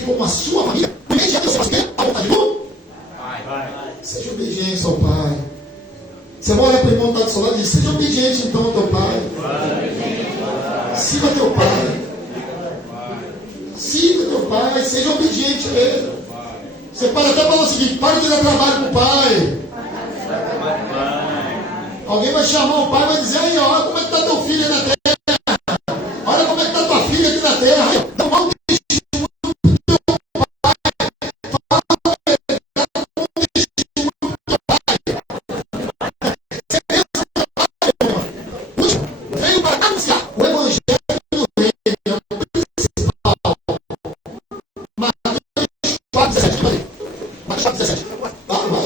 como a sua família, obediente à vontade do Pai. Seja obediente ao Pai. Você vai olhar para o irmão que está do seu lado e diz: seja obediente então ao teu Pai. Siga teu Pai. Siga teu Pai, seja obediente a Ele. Você pode até falar o seguinte: para de dar trabalho para o Pai. Alguém vai chamar o pai e vai dizer: aí, olha como é que está teu filho aí na terra. Olha como é que está tua filha aqui na terra. Então, vamos testemunho do teu pai. Fala com ele, dá um testemunho do teu pai. Você pensa no teu pai, irmão. Veio para anunciar o evangelho do reino, é o principal. Mateus 4:17. Mateus 4:17. Vai.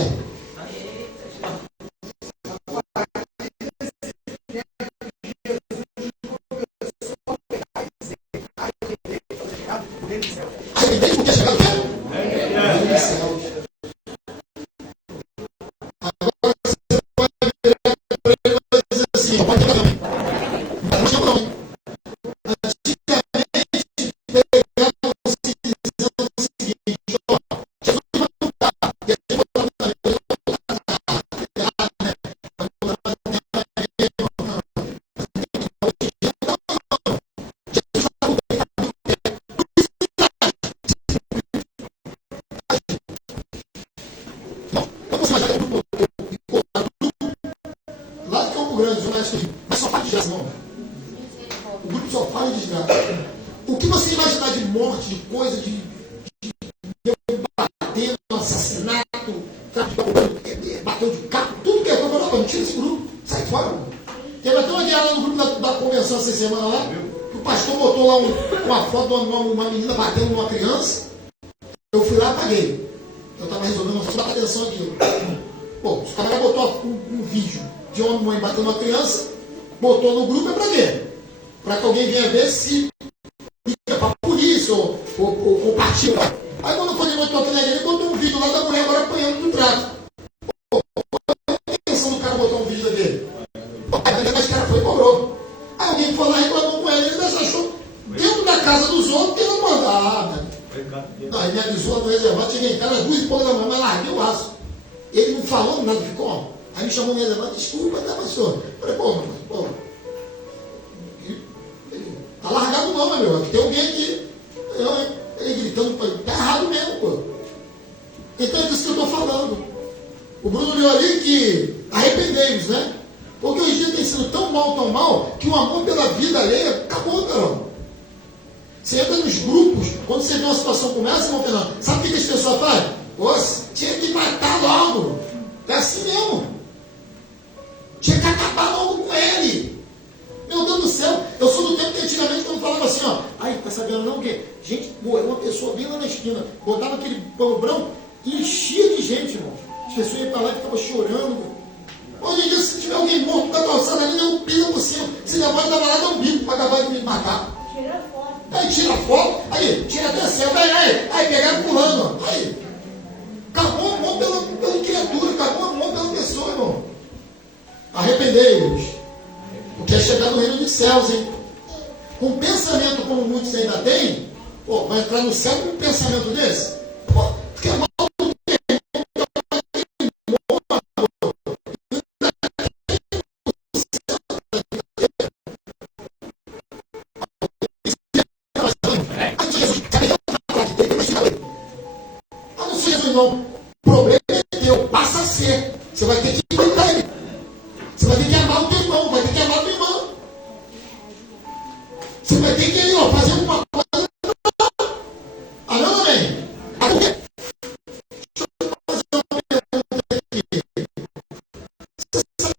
Arrependente porque chegaram o quê? Reino dos céus. Agora você pode virar para ele e vai dizer assim: pode pegar também. Não chama não, hein? Antigamente pegavam-se dizendo o seguinte: ó, Jesus vai voltar. E a gente vai voltar na vida. Vamos imaginar um grupo lá de Campo Grande, mas só fala de desgraça, não. O grupo só fala de desgraça. O que você imaginar de morte, de coisa, de batendo, assassinato, bateu de carro, tudo que é coisa, não tira esse grupo, sai fora. Mano. Teve até uma guerra no grupo da convenção essa semana lá, que o pastor botou lá uma foto de uma menina batendo numa criança. Eu fui lá e apaguei. Eu estava resolvendo uma coisa, atenção aqui. Pô, os caras botou um vídeo de uma mãe batendo uma criança, botou no grupo, é pra quê? Pra que alguém venha ver se liga pra polícia ou compartilha. Aí quando foi de noite tocando na igreja, botou um vídeo lá da mulher agora apanhando no tráfico. Pô, a intenção do cara botar um vídeo daquele? Aí o cara foi e cobrou. Aí alguém foi lá e reclamou com ele, ele achou dentro da casa dos outros que ele mandava. Não, ele me avisou no reservado, cheguei em casa às 2h30 da manhã, mas larguei o aço. Ele não falou nada, ficou. Aí me chamou no reservado: desculpa, tá, pastor? Eu falei: pô, tá largado não, meu amigo. Tem alguém aqui. Ele gritando, tá errado mesmo, pô. Então é disso que eu estou falando. O Bruno leu ali que arrependei-vos, né? Porque hoje em dia tem sido tão mal, que o amor pela vida alheia acabou, Carol. Você entra nos grupos, quando você vê uma situação como essa, irmão Fernando, sabe o que as pessoas fazem? Nossa, tinha que matar logo. É assim mesmo. Tinha que acabar logo com ele. Meu Deus do céu, eu sou do tempo que antigamente quando falava assim, ó, ai, tá sabendo não que gente, boa, uma pessoa bem lá na esquina, botava aquele pão branco e enchia de gente, irmão. As pessoas iam para lá e ficavam chorando. Hoje em dia, se tiver alguém morto na calçada ali, não pisa por cima. Se levanta, vai lá, dá um bico para acabar de me matar. Tira foto. Aí tira foto, aí tira até selfie, aí pegaram pulando, aí. Acabou o amor pela criatura, acabou o amor pela pessoa, irmão. Arrependei-vos, porque é chegar no reino dos céus, hein? Com um pensamento como muitos ainda têm, pô, vai entrar no céu com um pensamento desse? Pô, fica mal do tempo. Ah, não seja Jesus, não. O problema é teu, passa a ser. Você vai ter que imitar ele. Você vai ter que amar o teu irmão, vai ter que amar a tua irmã. Você vai ter que ó, fazer alguma coisa. Ah, não, amém? Ah, por quê? Deixa eu fazer uma pergunta aqui. Você sabe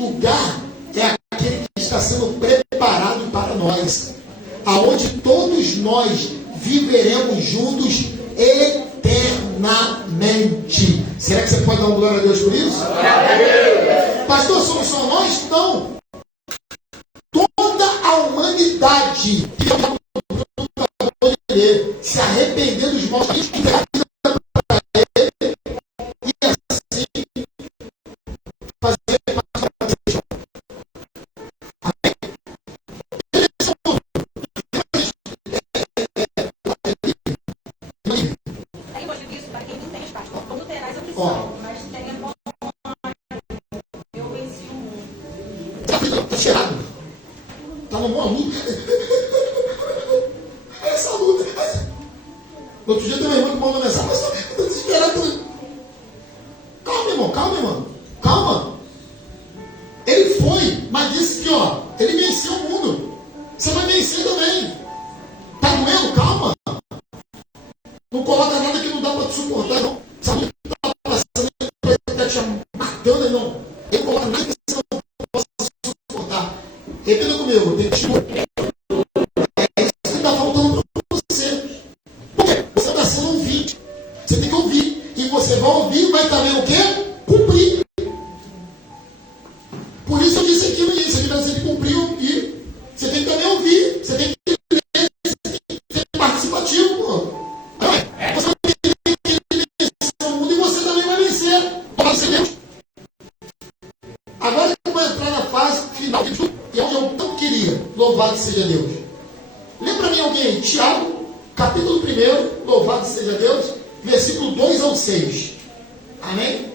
lugar é aquele que está sendo preparado para nós, aonde todos nós viveremos juntos eternamente. Será que você pode dar um glória a Deus por isso? Pastor, somos só nós? Não. Toda a humanidade se arrepender dos maus caminhos e dar vida para ele, e assim fazer parte da decisão. Amém? Está cheirado. Está numa luta. Essa luta. Outro dia tem uma irmã que mandou mensagem, mas eu estou desesperado. Calma, irmão, calma, irmão. Calma. Ele foi, mas disse que, ó, ele venceu o mundo. Você vai vencer também. Tá doendo? Calma. Não coloca nada que não dá para te suportar, não. Sabe o que está passando? Ele está te matando, irmão. Ele coloca nada que você não possa suportar. Repita comigo, tem que é isso que está faltando para você. Por quê? Você está sendo ouvinte. Você tem que ouvir. E você vai ouvir e vai também o quê? Cumprir. Por isso eu disse aqui no início, que você tem que cumprir e ouvir. Você tem que também ouvir. Você tem que ler, você tem que ser participativo, pô. Você vai entender que ele venceu o mundo e você também vai vencer. Pode ser Deus. Agora eu vou entrar na fase final, e é onde eu não queria. Louvado seja Deus. Lembra para mim alguém aí? Tiago, capítulo 1, louvado seja Deus, versículo 2 ao 6. Amém?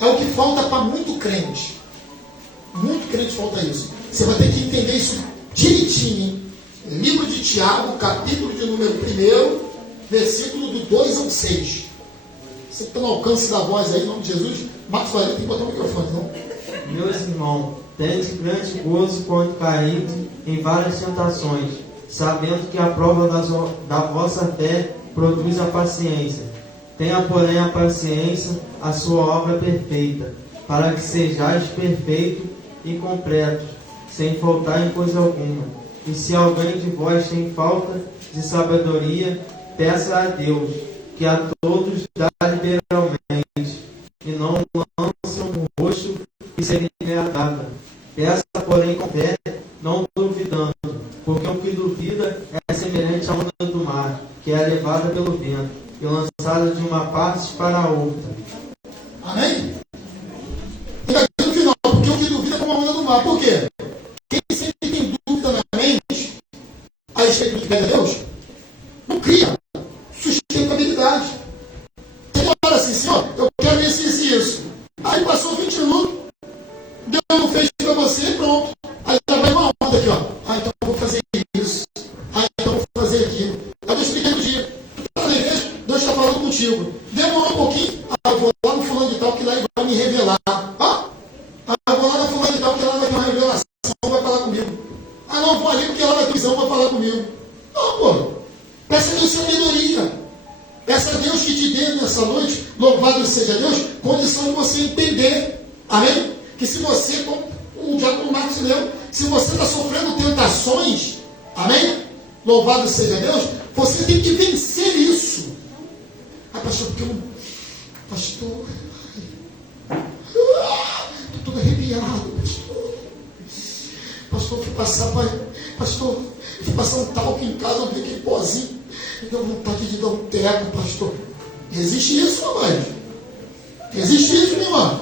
É o que falta para muito crente. Muito crente falta isso. Você vai ter que entender isso direitinho, hein? Livro de Tiago, capítulo de número 1, versículo do 2 ao 6. Você que está no alcance da voz aí, em nome de Jesus, Marcos Valério tem que botar o microfone, não? Meus irmãos, tende grande gozo quando caídos em várias tentações, sabendo que a prova da vossa fé produz a paciência. Tenha, porém, a paciência a sua obra perfeita, para que sejais perfeitos e completos, sem faltar em coisa alguma. E se alguém de vós tem falta de sabedoria, peça a Deus, que a todos dá liberalmente, e não lança um rosto que seria dada. Peça, porém, com fé, não duvidando, porque o que duvida é semelhante à onda do mar, que é levada pelo vento e lançada de uma parte para a outra. Amém? E aqui no final, porque o que duvida é como a onda do mar. Por quê? Quem sempre tem dúvida na mente a respeito do que é Deus, não cria sustentabilidade. Tem uma hora assim, Senhor, eu quero isso. Aí passou 20 minutos, Deus não fez para você, pronto. Aí já vai uma onda aqui, ó. Então eu vou fazer isso. Então eu vou fazer aquilo. Eu vou explicar no dia. Tá na igreja, Deus está falando contigo. Demorou um pouquinho, eu vou lá no fulano de tal, que lá ele vai me revelar. Eu vou lá no fulano de tal, porque ela vai ter uma revelação, vai falar comigo. Não, vou ali porque ela vai ter visão, vai falar comigo. Não, pô. Peça a Deus sabedoria. Peça a Deus que te dê nessa noite, louvado seja Deus, condição de você entender. Amém? Que se você, como o diácono Marcos leu, se você está sofrendo tentações, amém? Louvado seja Deus, você tem que vencer isso. Pastor, porque eu. Pastor. Estou todo arrepiado, pastor. Pastor, fui passar um talco em casa, eu vi aquele pozinho. Me deu vontade de dar um teco, pastor. Existe isso, mamãe? Existe isso, minha irmã?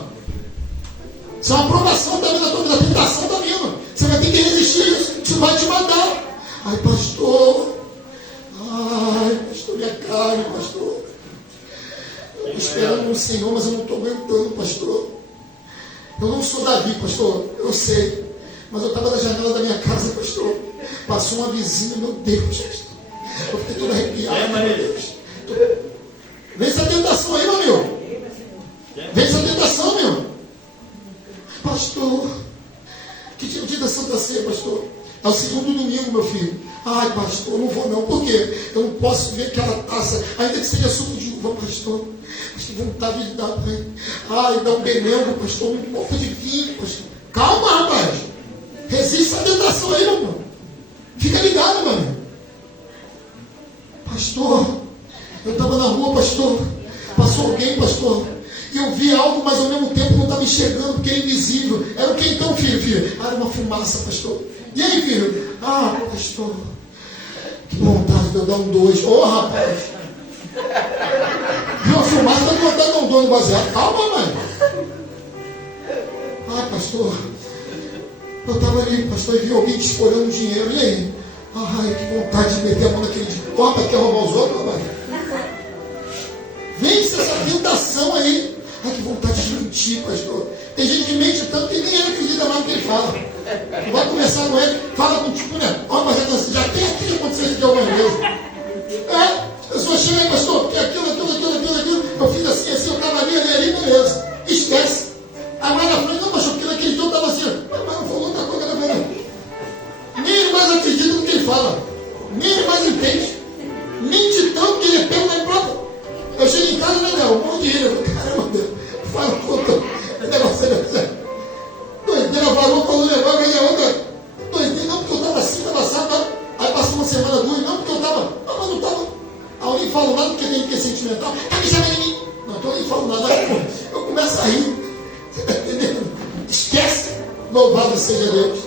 Isso é uma aprovação da vida toda, da tentação da vida. Você vai ter que resistir isso. Isso vai te matar. Pastor, minha carne, pastor. Eu estou esperando no Senhor, mas eu não estou aguentando, pastor. Eu não sou Davi, pastor, eu sei. Mas eu estava na janela da minha casa, pastor. Passou uma vizinha, meu Deus, pastor. Eu fiquei todo arrepiado, meu Deus. Vence a tentação aí, meu amigo. Vence a tentação, meu. Pastor, que tipo de tentação está sendo, pastor? É o segundo domingo, meu filho. Pastor, eu não vou não. Por quê? Eu não posso ver aquela taça, ainda que seja suco de uva. pastor, mas que vontade de dar, pai. Ai, dá um benelo, pastor, um pouco de vinho, pastor. Calma, rapaz. Resiste essa tentação aí, meu irmão. Fica ligado, meu irmão. Pastor, eu estava na rua, pastor. Passou alguém, pastor. E eu vi algo, mas ao mesmo tempo não estava enxergando, porque é invisível. Era o que então, filho? Ah, era uma fumaça, pastor. E aí, filho? Ah, pastor, que vontade de eu dar um 2. Ô, rapaz. Viu a fumaça, está vontade de dar um 2 no baseado. Calma, mãe. Ah, pastor, eu estava ali, pastor, e vi alguém desfolhando dinheiro. E aí? Ai, que vontade de meter a mão naquele dinheiro. Corta, quer roubar os outros, rapaz? Vence essa tentação aí. Ai, que vontade de mentir, pastor. Tem gente que mente tanto que nem ele acredita mais no que ele fala. Não vai conversar com ele, fala com tipo, né? Ó, mas já tem aquilo que aconteceu isso aqui algumas vezes. A pessoa chega aí, pastor, porque aquilo. Eu fiz assim, eu estava ali, beleza. Esquece. Aí mais na frente, não, pastor, porque naquele dia eu estava assim. Mas não falou outra coisa, na verdade. Nem ele mais acredita no que ele fala. Nem ele mais entende. Mente tanto que ele é pego na própria. Eu chego em casa, né, Léo? Um monte de rir. Eu falo, caramba, Deus. Fala, o negócio é doideira, falou um negócio, aí a outra. Doideira, não, porque eu estava assim, estava assado. Aí passou uma semana, 2, não, porque eu estava. Não, mas não estava. Aí eu nem falo nada porque tem que ser sentimental. Tá me chamando de mim? Não, então eu nem falo nada. Eu começo a rir. Você está entendendo? Esquece. Louvado seja Deus.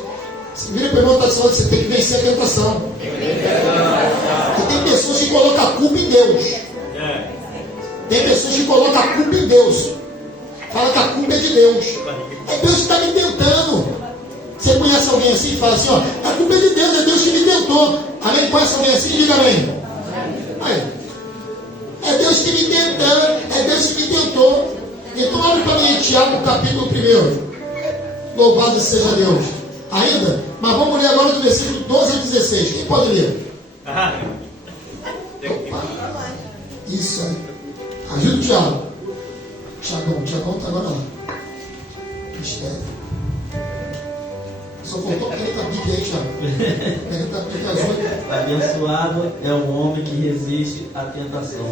Você vira para mim, está falando que você tem que vencer a tentação. Porque tem pessoas que colocam a culpa em Deus. Tem pessoas que colocam a culpa em Deus. Fala que a culpa é de Deus. É Deus que está me tentando. Você conhece alguém assim e fala assim, ó, a culpa é de Deus, é Deus que me tentou. Amém? Conhece alguém assim? Diga amém. Aí. É Deus que me tentou, é Deus que me tentou. Então olha para mim em Tiago, capítulo 1. Louvado seja Deus. Ainda? Mas vamos ler agora do versículo 12 a 16. Quem pode ler? Opa. Isso aí. Ajuda o Tiago. Tiagão está agora lá. Mistério. Só faltou caneta Bíblia aí, Tiago. Caneta Bíblia azul. Abençoado é o homem que resiste à tentação,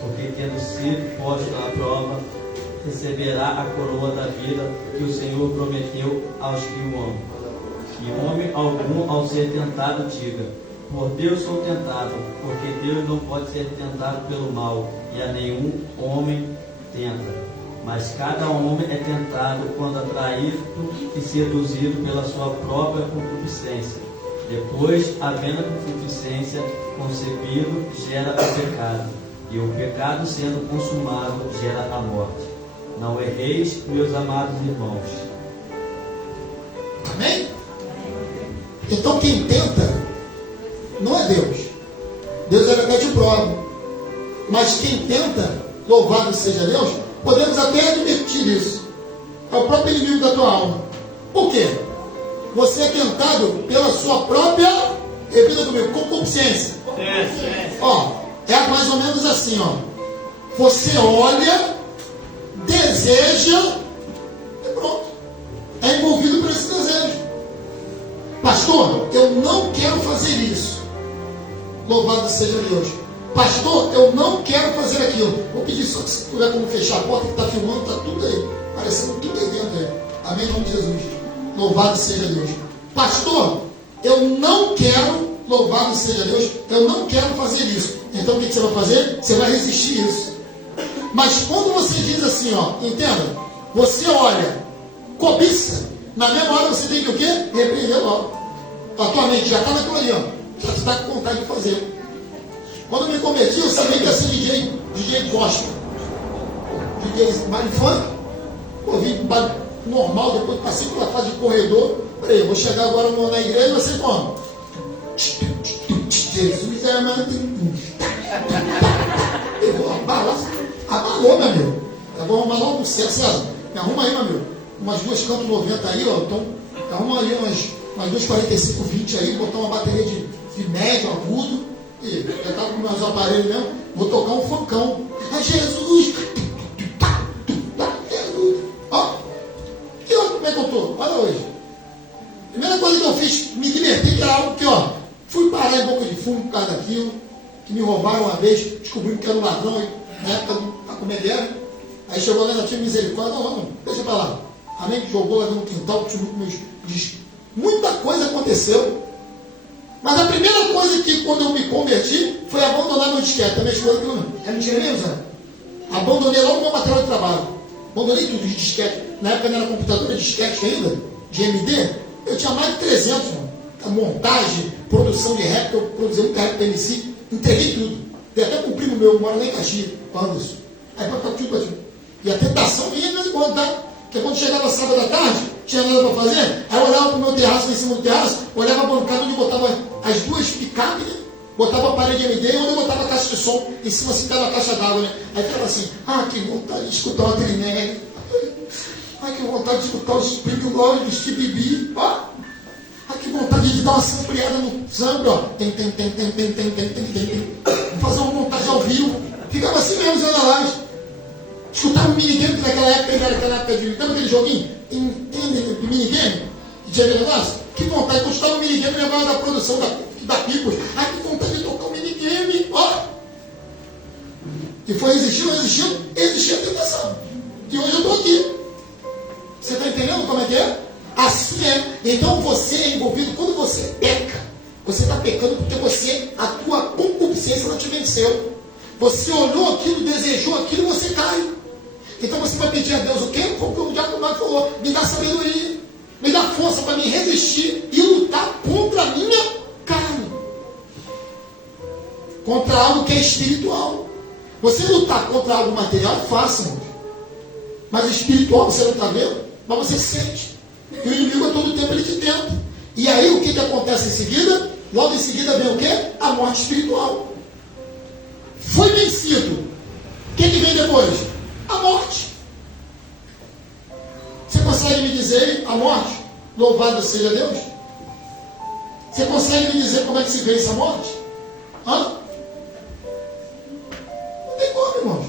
porque tendo sido posto à prova, receberá a coroa da vida que o Senhor prometeu aos que o amam. E homem algum, ao ser tentado, diga: por Deus sou tentado, porque Deus não pode ser tentado pelo mal, e a nenhum homem tenta. Mas cada homem é tentado quando atraído e seduzido pela sua própria concupiscência. Depois, havendo a concupiscência concebido, gera o pecado. E o pecado, sendo consumado, gera a morte. Não erreis, meus amados irmãos. Amém? Então quem tenta não é Deus. Deus é até de prova. Mas quem tenta, louvado seja Deus, podemos até advertir isso. É o próprio inimigo da tua alma. Por quê? Você é tentado pela sua própria, repita comigo, concupiscência. Ó, é mais ou menos assim, ó. Você olha, deseja e pronto. É envolvido por esse desejo. Pastor, eu não quero fazer isso. Louvado seja Deus. Pastor, eu não quero fazer aquilo. Vou pedir só que se puder como fechar a porta, que está filmando, está tudo aí. Parecendo tudo aí dentro aí. Amém, em nome de Jesus. Louvado seja Deus. Pastor, eu não quero, louvado seja Deus, eu não quero fazer isso. Então o que você vai fazer? Você vai resistir isso. Mas quando você diz assim, ó, entenda, você olha, cobiça, na mesma hora você tem que o quê? Repreender logo. A tua mente já está naquilo ali, ó. Já está com vontade de fazer. Quando eu me converti, eu sabia que ia ser DJ gospel. DJ baile funk. Pô, vim para baile normal, depois passei pela fase de corredor. Falei, eu vou chegar agora na igreja e vai ser como? Jesus é amante. Eu vou abalou, meu amigo. Eu vou arrumar logo um César. Me arruma aí, meu amigo. Umas duas cantos 90 aí, ó. Então, arruma aí umas 2,45, 20 aí, botar uma bateria de médio, agudo. E já estava com meus aparelhos mesmo. Vou tocar um funkão. É Jesus! Jesus! Ó! E olha como é que eu estou. Olha hoje. Primeira coisa que eu fiz, me diverti, que era algo que, ó, fui parar em boca de fumo por causa daquilo, que me roubaram uma vez, descobriram que era um ladrão, na época da Primeira Guerra. Aí chegou lá, não tinha misericórdia, não, deixa pra lá. Amém? Jogou lá no quintal, muita coisa aconteceu. Mas a primeira coisa que, quando eu me converti, foi abandonar meu disquete. Também escolha que não tinha mesmo, né? Abandonei logo meu material de trabalho. Abandonei tudo de disquete. Na época não era computador, era disquete ainda, de MD. Eu tinha mais de 300, mano. A montagem, produção de rap, eu produzi muito rap para MC, entreguei tudo. Dei até com um primo meu, mora lá em Caxias, o Anderson. Aí para tudo. E a tentação vinha de quando, tá? Porque quando chegava sábado à tarde, tinha nada para fazer, aí eu olhava para o meu terraço, em cima do terraço, olhava a bancada onde eu botava as duas picapes, né? Botava a parede MD, onde eu botava a caixa de som, em cima assim dava a caixa d'água, né? Aí ficava assim, que vontade de escutar uma Trinelli. Que vontade de escutar o Spring Lord do Steve B. Que vontade de dar uma sampleada no samba, ó. Tem. Fazer uma montagem ao vivo. Ficava assim mesmo, Zé Laje. Escutava um minigame, que naquela época era aquela época de. Lembra aquele joguinho? Entende? De minigame? De tinha negócio? Que vontade. Quando escutava um minigame, levava da produção da Pipos. Que vontade de tocar um minigame, ó. E foi existindo a tentação. E hoje eu estou aqui. Você está entendendo como é que é? Assim é. Então você é envolvido. Quando você peca, você está pecando porque a tua concupiscência não te venceu. Você olhou aquilo, desejou aquilo, você cai. Então você vai pedir a Deus o quê? Como o Diácono Marcos falou, me dá sabedoria, me dá força para me resistir e lutar contra a minha carne. Contra algo que é espiritual. Você lutar contra algo material é fácil, irmão. Mas espiritual você não está vendo, mas você sente. E o inimigo a todo tempo ele te tenta. E aí o que acontece em seguida? Logo em seguida vem o quê? A morte espiritual. Foi vencido. O que vem depois? A morte. Você consegue me dizer a morte? Louvado seja Deus. Você consegue me dizer como é que se vence a morte? Não tem como, irmãos.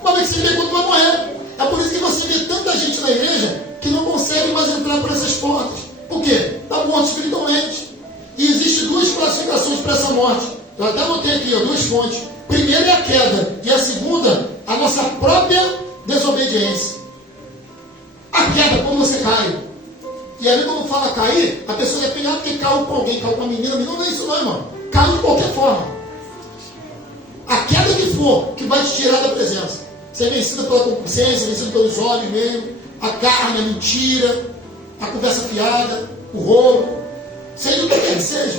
Uma vez que você vê quando vai morrer. É por isso que você vê tanta gente na igreja que não consegue mais entrar por essas portas. Por quê? Da morte espiritualmente. E existem duas classificações para essa morte. Eu até anotei aqui, duas fontes. Primeira é a queda. E a segunda, a nossa própria desobediência. A queda, quando você cai. E aí quando fala cair, a pessoa depende porque caiu com alguém, caiu com uma menina. Não é isso não, irmão. Caiu de qualquer forma. A queda que for, que vai te tirar da presença. Você é vencido pela concupiscência, vencido pelos olhos mesmo, a carne, a mentira, a conversa fiada, o roubo, seja o que quer que seja.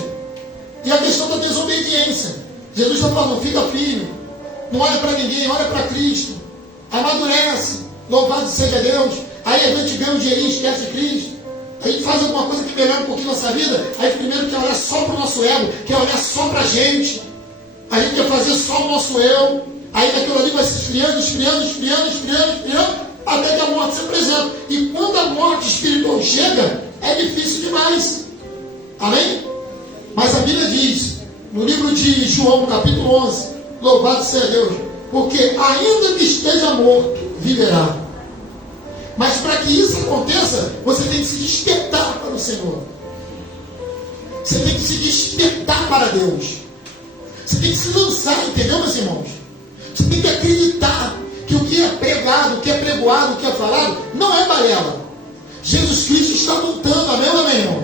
E a questão da desobediência. Jesus está falando, fica firme, não olha para ninguém, olha para Cristo, amadurece, louvado seja Deus. Aí a gente ganha um dinheirinho, esquece de Cristo. A gente faz alguma coisa que melhora um pouquinho a nossa vida, aí primeiro quer olhar só para o nosso ego, quer olhar só para a gente quer fazer só o nosso eu. Aí daquilo ali vai se esfriando, até que a morte se apresenta. E quando a morte espiritual chega, é difícil demais. Amém? Mas a Bíblia diz, no livro de João, capítulo 11, louvado seja Deus, porque ainda que esteja morto, viverá. Mas para que isso aconteça, você tem que se despertar para o Senhor. Você tem que se despertar para Deus. Você tem que se lançar, entendeu, meus irmãos? Você tem que acreditar que o que é pregado, o que é pregoado, o que é falado, não é balela. Jesus Cristo está voltando, amém, irmão?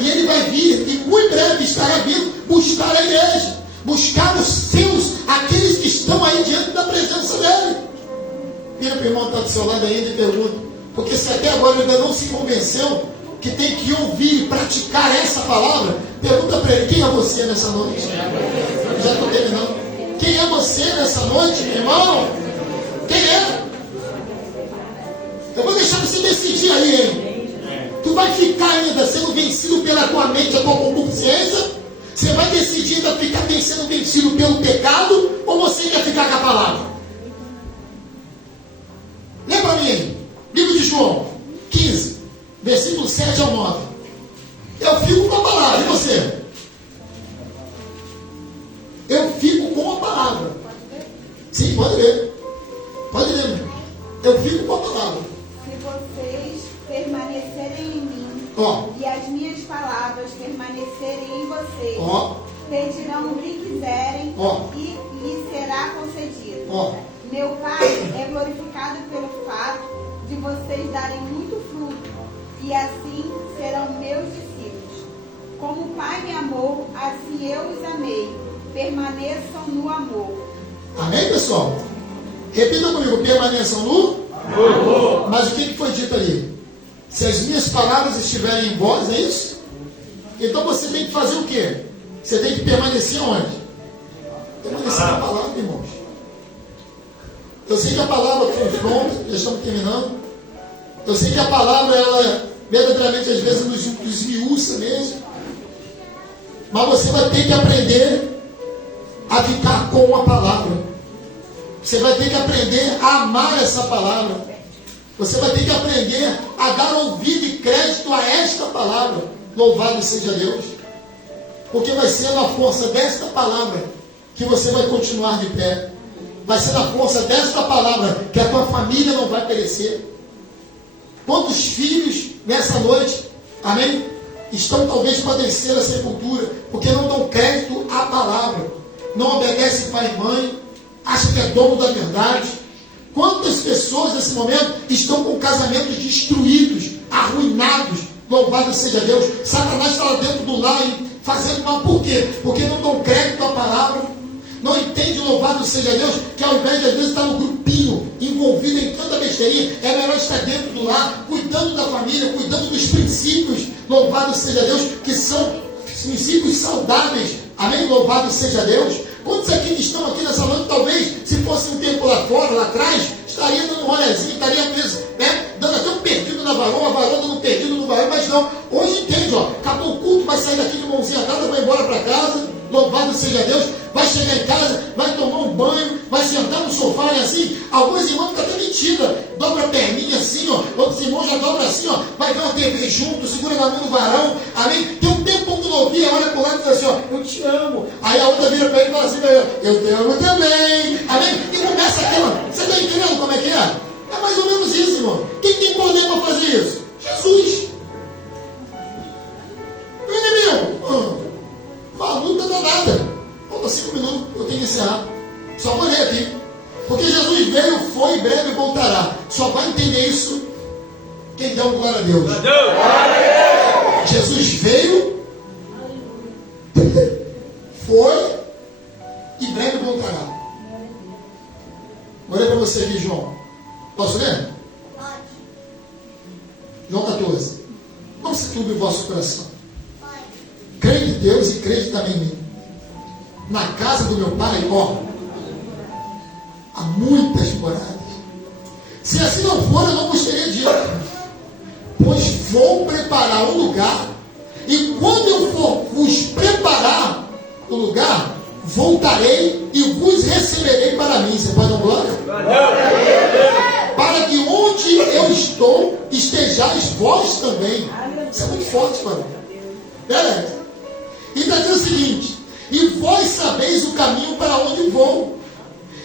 E Ele vai vir, e muito breve estará vindo buscar a igreja, buscar os seus, aqueles que estão aí diante da presença dEle. Vira para o irmão que está do seu lado ainda e pergunta, porque se até agora ainda não se convenceu que tem que ouvir e praticar essa palavra, pergunta para ele, quem é você nessa noite? Já estou terminando. Quem é você nessa noite, meu irmão? Quem é? Eu vou deixar você decidir aí, hein? Tu vai ficar ainda sendo vencido pela tua mente, a tua concupiscência? Você vai decidir ainda ficar sendo vencido pelo pecado? Ou você quer ficar com a palavra? Lê para mim aí. Livro de João 15, versículo 7 ao 9. Eu fico com a palavra, e você? Eu fico com a palavra. Sim, pode ler. Pode ler, meu. Eu fico com a palavra. Se vocês permanecerem em mim, e as minhas palavras permanecerem em vocês, pedirão o que quiserem, e lhes será concedido. Ó, Meu Pai é glorificado pelo fato de vocês darem muito fruto, e assim serão meus discípulos. Como o Pai me amou, assim eu os amei. Permaneçam no amor. amém, pessoal? Repita comigo, permaneçam no amor. Mas o que foi dito ali? Se as minhas palavras estiverem em vós, é isso? Então você tem que fazer o quê? Você tem que permanecer onde? Permanecer na palavra, irmãos. Eu sei que a palavra confronta, já estamos terminando. Eu sei que a palavra, ela verdadeiramente às vezes nos esmiuça mesmo. Mas você vai ter que aprender a ficar com a palavra. Você vai ter que aprender a amar essa palavra. Você vai ter que aprender a dar ouvido e crédito a esta palavra. Louvado seja Deus. Porque vai ser na força desta palavra que você vai continuar de pé. Vai ser na força desta palavra que a tua família não vai perecer. Quantos filhos nessa noite, amém, estão talvez padecendo a sepultura, porque não dão crédito à palavra, não obedecem pai e mãe, acham que é dono da verdade. Quantas pessoas nesse momento estão com casamentos destruídos, arruinados? Louvado seja Deus. Satanás está lá dentro do lar e fazendo mal. Por quê? Porque não dão crédito à palavra. Não entende, louvado seja Deus, que ao invés de às vezes estar no grupinho, envolvido em tanta besteirinha, é melhor estar dentro do lar, cuidando da família, cuidando dos princípios, louvado seja Deus, que são princípios saudáveis. Amém? Louvado seja Deus. Quantos aqui que estão aqui nessa noite, talvez, se fosse um tempo lá fora, lá atrás, estaria dando um rolezinho, estaria mesmo, né? Dando até um perdido na varão, a varão dando um perdido no varão, mas não. Hoje entende, ó, acabou o culto, vai sair daqui de mãozinha atrás, vai embora para casa, louvado seja Deus, vai chegar em casa, vai tomar um banho, vai sentar no sofá e assim, alguns irmãos ficam até metida, dobra a perninha assim, ó, outros irmãos já dobram assim, ó, vai ver uma TV junto, segura na mão do varão, amém? Tem um tempo que não ouvia, olha pro lado e diz assim, ó, eu te amo. Aí a outra vira para ele e fala assim, eu te amo também, amém? E começa aquela, você está entendendo como é que é? É mais ou menos isso, irmão. Quem tem poder para fazer isso? Jesus. Meu inimigo, a luta danada. Falta 5 minutos, eu tenho que encerrar. Só vou ler aqui. Porque Jesus veio, foi e breve voltará. Só vai entender isso quem dá um glória a Deus. Jesus veio, foi e breve voltará. Vou ler para você aqui, João. Posso ler? Pode. João 14. Não se turbe o vosso coração. Pode. Crede em Deus e crede também em mim. Na casa do meu pai, ó, há muitas moradas. Se assim não for, eu não vos teria dito. Pois vou preparar um lugar, e quando eu for vos preparar o lugar, voltarei e vos receberei para mim. Você pode dar glória? Para que onde eu estou, estejais vós também. Isso é muito forte, mano. Beleza. E está dizendo o seguinte: e vós sabeis o caminho para onde vou.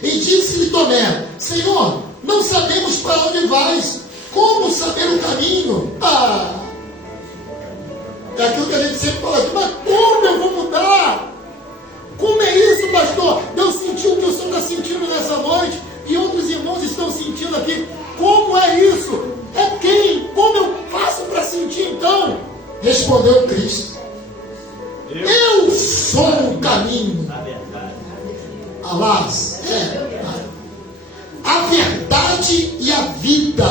E disse-lhe Tomé: Senhor, não sabemos para onde vais. Como saber o caminho? É aquilo que a gente sempre fala aqui, mas como eu vou mudar? Como é isso, pastor? Eu senti o que o senhor está sentindo nessa noite, e outros irmãos estão sentindo aqui. Como é isso? É quem? Como eu faço para sentir então? Respondeu Cristo: eu sou o caminho. Alás, a verdade e a vida.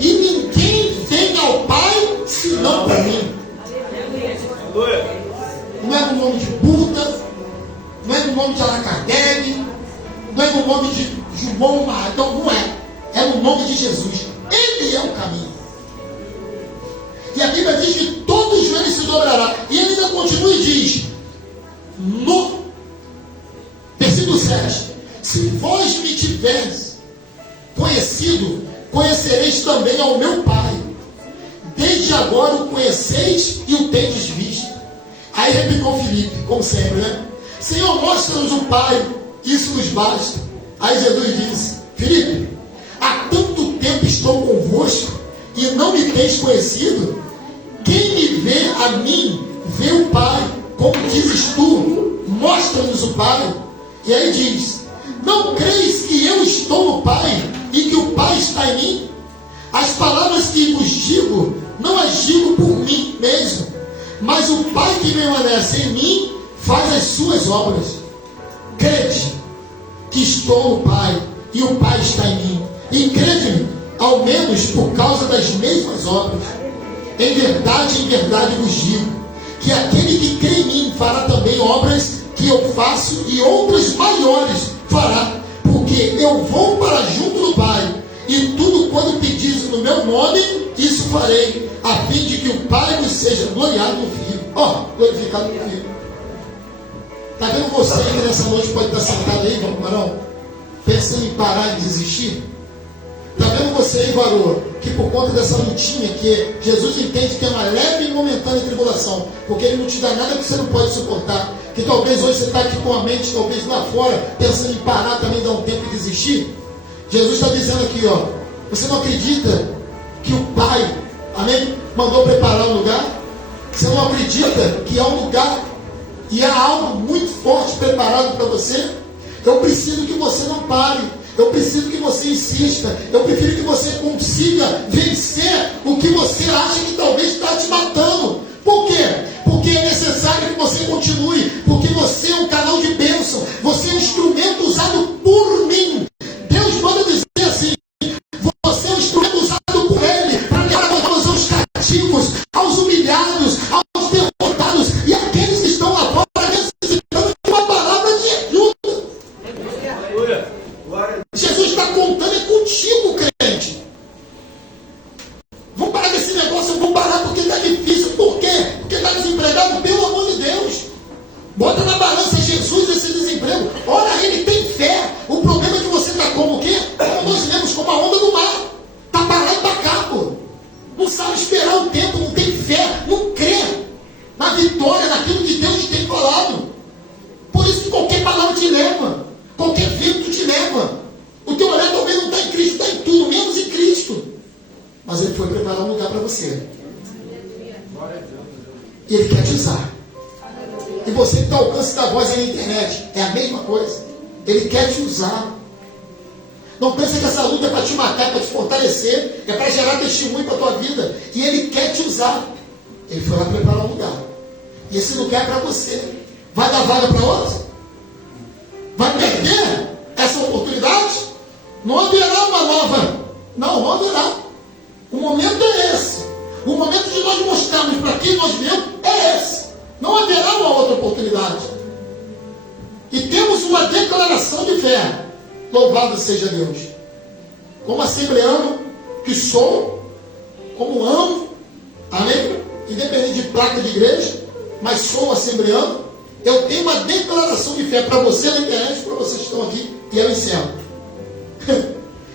E ninguém vem ao Pai senão por mim. Não é no nome de Buda, não é no nome de Allan Kardec, não é no nome de João Maradão, não é. É no nome de Jesus. Ele é o caminho. E a Bíblia diz que todo joelho se dobrará. E ele ainda continua e diz, no versículo 7, se vós me tiveres conhecido, conhecereis também ao meu Pai. Desde agora o conheceis e o tendes visto. Aí replicou Filipe, como sempre, né? Senhor, mostra-nos o Pai, isso nos basta. Aí Jesus disse: Filipe, há tanto tempo estou convosco e não me tens conhecido? Quem me vê a mim, vê o Pai. Como dizes tu, mostra-nos o Pai. E aí diz: Não creis que eu estou no Pai e que o Pai está em mim? As palavras que vos digo, não as digo por mim mesmo, mas o Pai que permanece em mim faz as suas obras. Crede que estou no Pai e o Pai está em mim, e crede-me, ao menos por causa das mesmas obras. Em verdade vos digo, que aquele que crê em mim fará também obras que eu faço, e outras maiores fará, porque eu vou para junto do Pai, e tudo quanto pedis no meu nome, isso farei, a fim de que o Pai vos seja gloriado no Filho. Glorificado no Filho. Está vendo você que nessa noite pode estar sentado aí, varão, pensando em parar e desistir? Está vendo você aí, varão, que por conta dessa lutinha, que Jesus entende que é uma leve e momentânea tribulação, porque Ele não te dá nada que você não pode suportar, que talvez hoje você está aqui com a mente, talvez lá fora, pensando em parar também, dar um tempo e desistir? Jesus está dizendo aqui, você não acredita que o Pai, amém, mandou preparar um lugar? Você não acredita que há um lugar e há algo muito forte preparado para você? Eu preciso que você não pare. Eu preciso que você insista. Eu prefiro que você consiga vencer o que você acha que talvez está te matando. Por quê? Porque é necessário que você continue. Porque você é um canal de bênção. Você é um instrumento usado por mim. Deus manda dizer assim: você é um instrumento usado por Ele para levar aos cativos, aos humilhados, aos derrotados e aqueles que estão lá fora necessitando de uma palavra de ajuda. Jesus está contando é contigo, crente. Vamos parar com esse negócio, vamos parar porque está difícil. Por quê? Porque está desempregado, pelo amor de Deus. Bota na balança Jesus esse desemprego. Olha, ele tem fé. O problema é que você está como o quê? Como nós vemos, como a onda do mar. Está para lá e para cá, pô. Não sabe esperar o tempo, não tem fé, não crê na vitória, naquilo que Deus tem falado. Por isso que qualquer palavra te leva, qualquer vento te leva. O teu olhar talvez não está em Cristo, está em tudo, menos em Cristo. Mas Ele foi preparar um lugar para você. E Ele quer te usar. E você que está ao alcance da voz aí na internet, é a mesma coisa. Ele quer te usar. Não pensa que essa luta é para te matar, é para te fortalecer, é para gerar testemunho para a tua vida. E Ele quer te usar. Ele foi lá preparar um lugar. E esse lugar é para você. Vai dar vaga para outro? Vai perder essa oportunidade? Não haverá uma nova. Não haverá. O momento é esse. O momento de nós mostrarmos para quem nós vivemos é esse. Não haverá uma outra oportunidade. E temos uma declaração de fé. Louvado seja Deus. Como assembleano que sou, como amo, amém? Independente de placa de igreja, mas sou assembleano, eu tenho uma declaração de fé para você na internet, para vocês que estão aqui, e eu encerro.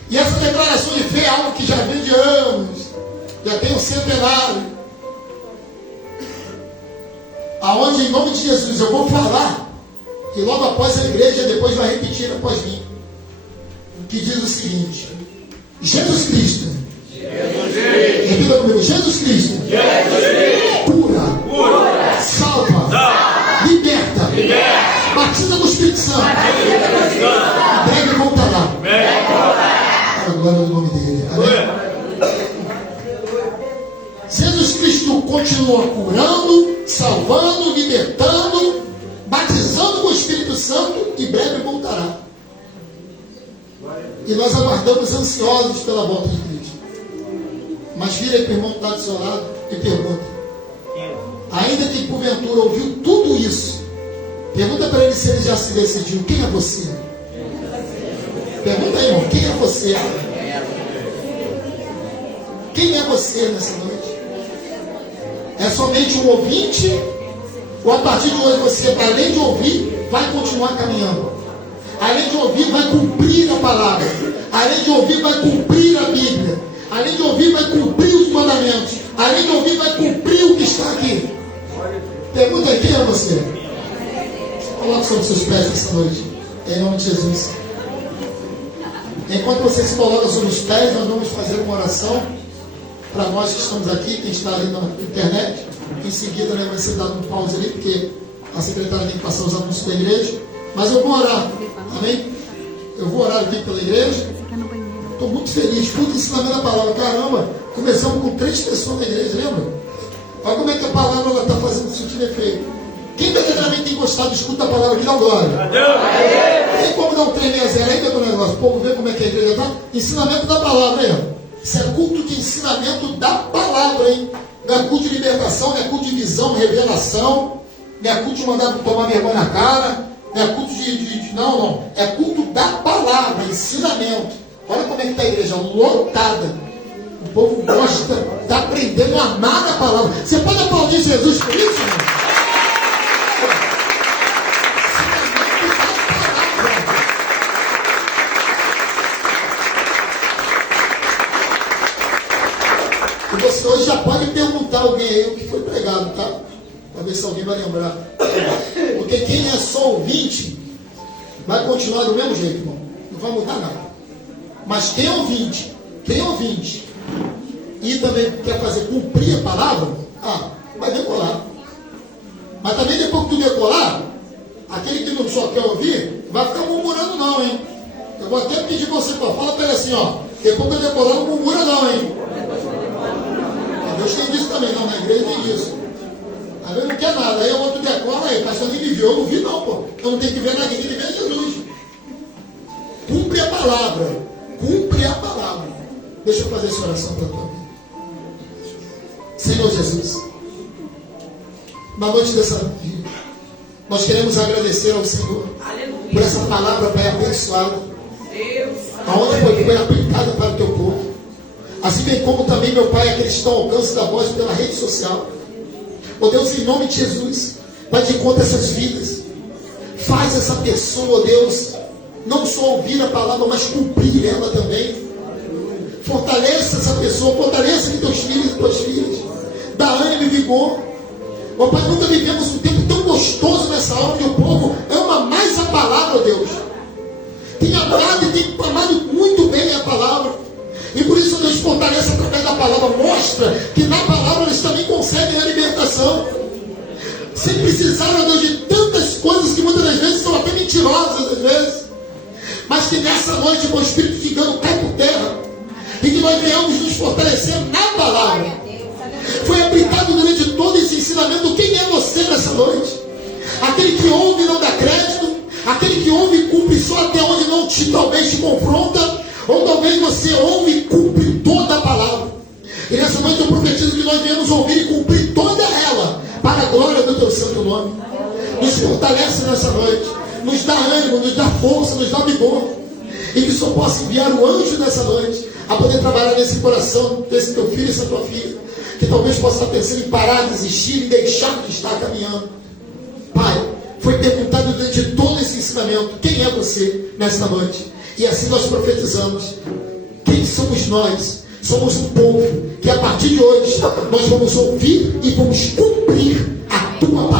E essa declaração de fé é algo que já vem de anos, já tem um centenário, aonde em nome de Jesus eu vou falar, e logo após a igreja depois vai repetir após mim, que diz o seguinte: Jesus Cristo, repita comigo, Jesus Cristo, cura, salva, liberta, batiza com o Espírito Santo, breve voltará. Para a glória do nome dele. Amém? Jesus Cristo continua curando, salvando, libertando, batizando com o Espírito Santo e breve voltará. E nós aguardamos ansiosos pela volta de Cristo. Mas vira aí para o irmão que está do seu lado e pergunta: ainda que porventura ouviu tudo isso, pergunta para ele se ele já se decidiu. Quem é você? Pergunta aí, irmão, quem é você? Quem é você nessa noite? É somente um ouvinte? Ou a partir de hoje você, além de ouvir, vai continuar caminhando? Além de ouvir, vai cumprir a palavra. Além de ouvir, vai cumprir a Bíblia. Além de ouvir, vai cumprir os mandamentos. Além de ouvir, vai cumprir o que está aqui. Pergunta aí, quem é você? Coloque sobre os seus pés nessa noite, em nome de Jesus. Enquanto você se coloca sobre os pés, nós vamos fazer uma oração para nós que estamos aqui, quem está ali na internet. Em seguida, né, vai ser dado um pause ali, porque a secretária tem que passar os anúncios da igreja. Mas eu vou orar, amém? Eu vou orar aqui pela igreja. Estou muito feliz. Puta ensinamento da palavra. Caramba, começamos com 3 pessoas na igreja, lembra? Olha como é que a palavra está fazendo sentir efeito. Quem verdadeiramente tem gostado, escuta a palavra que dá glória. Tem como dar um 3 a 0 aí, meu negócio? O povo vê como é que a igreja está. Ensinamento da palavra, hein? Isso é culto de ensinamento da palavra, hein? Não é culto de libertação, não é culto de visão, revelação, não é culto de mandar tomar vergonha na cara, não é culto não. É culto da palavra, ensinamento. Olha como é que está a igreja, lotada. O povo gosta, está aprendendo a amar a palavra. Você pode aplaudir Jesus por isso, irmão? E você hoje já pode perguntar a alguém aí o que foi pregado, tá? Para ver se alguém vai lembrar. Porque quem é só ouvinte vai continuar do mesmo jeito, irmão. Não vai mudar nada. Mas quem é ouvinte e também quer fazer cumprir a palavra, vai decolar. Mas também depois que tu decolar, aquele que não só quer ouvir, vai ficar murmurando não, hein? Eu vou até pedir você, fala para ele assim, depois que eu decolar, não murmura não, hein? Deus tem disso também, não, na igreja tem disso. Aí eu não quer nada, aí o outro decola, aí, pastor, ninguém me viu, eu não vi não, pô. Eu não tenho que ver nada, quem tem que ver é Jesus. Cumpre a palavra. Cumpre a palavra. Deixa eu fazer essa oração para tua vida. Senhor Jesus, na noite dessa vida, nós queremos agradecer ao Senhor por essa palavra, Pai, abençoada, aonde foi aplicada para o teu povo. Assim bem como também, meu Pai, aqueles que estão ao alcance da voz pela rede social. Ó Deus, em nome de Jesus, vai de encontro a essas vidas. Faz essa pessoa, ó Deus, não só ouvir a palavra, mas cumprir ela também. Fortaleça essa pessoa, fortaleça teus filhos e tuas filhas. Dá ânimo e vigor. Ó Pai, nunca vivemos um tempo tão gostoso nessa hora que o povo ama mais a palavra, ó Deus. Tem amado e tem amado muito bem a palavra. E por isso Deus fortalece através da palavra. Mostra que na palavra eles também conseguem a libertação. Sem precisar, ó Deus, de tantas coisas que muitas das vezes são até mentirosas, às vezes. Mas que nessa noite o Espírito de engano cai por terra. E que nós venhamos nos fortalecer na palavra. Foi aplicado durante todo esse ensinamento. Quem é você nessa noite? Aquele que ouve e não dá crédito. Aquele que ouve e cumpre só até onde não talvez te confronta. Ou talvez você ouve e cumpre toda a palavra. E nessa noite eu profetizo que nós viemos ouvir e cumprir toda ela. Para a glória do teu santo nome. Nos fortalece nessa noite. Nos dá ânimo, nos dá força, nos dá vigor. E que só possa enviar o anjo nessa noite a poder trabalhar nesse coração desse teu filho e essa tua filha. Que talvez possa estar pensando em parar, desistir e deixar de estar caminhando. Pai, foi perguntado durante todo esse ensinamento: quem é você nessa noite? E assim nós profetizamos. Quem somos nós? Somos um povo que a partir de hoje nós vamos ouvir e vamos cumprir a tua palavra.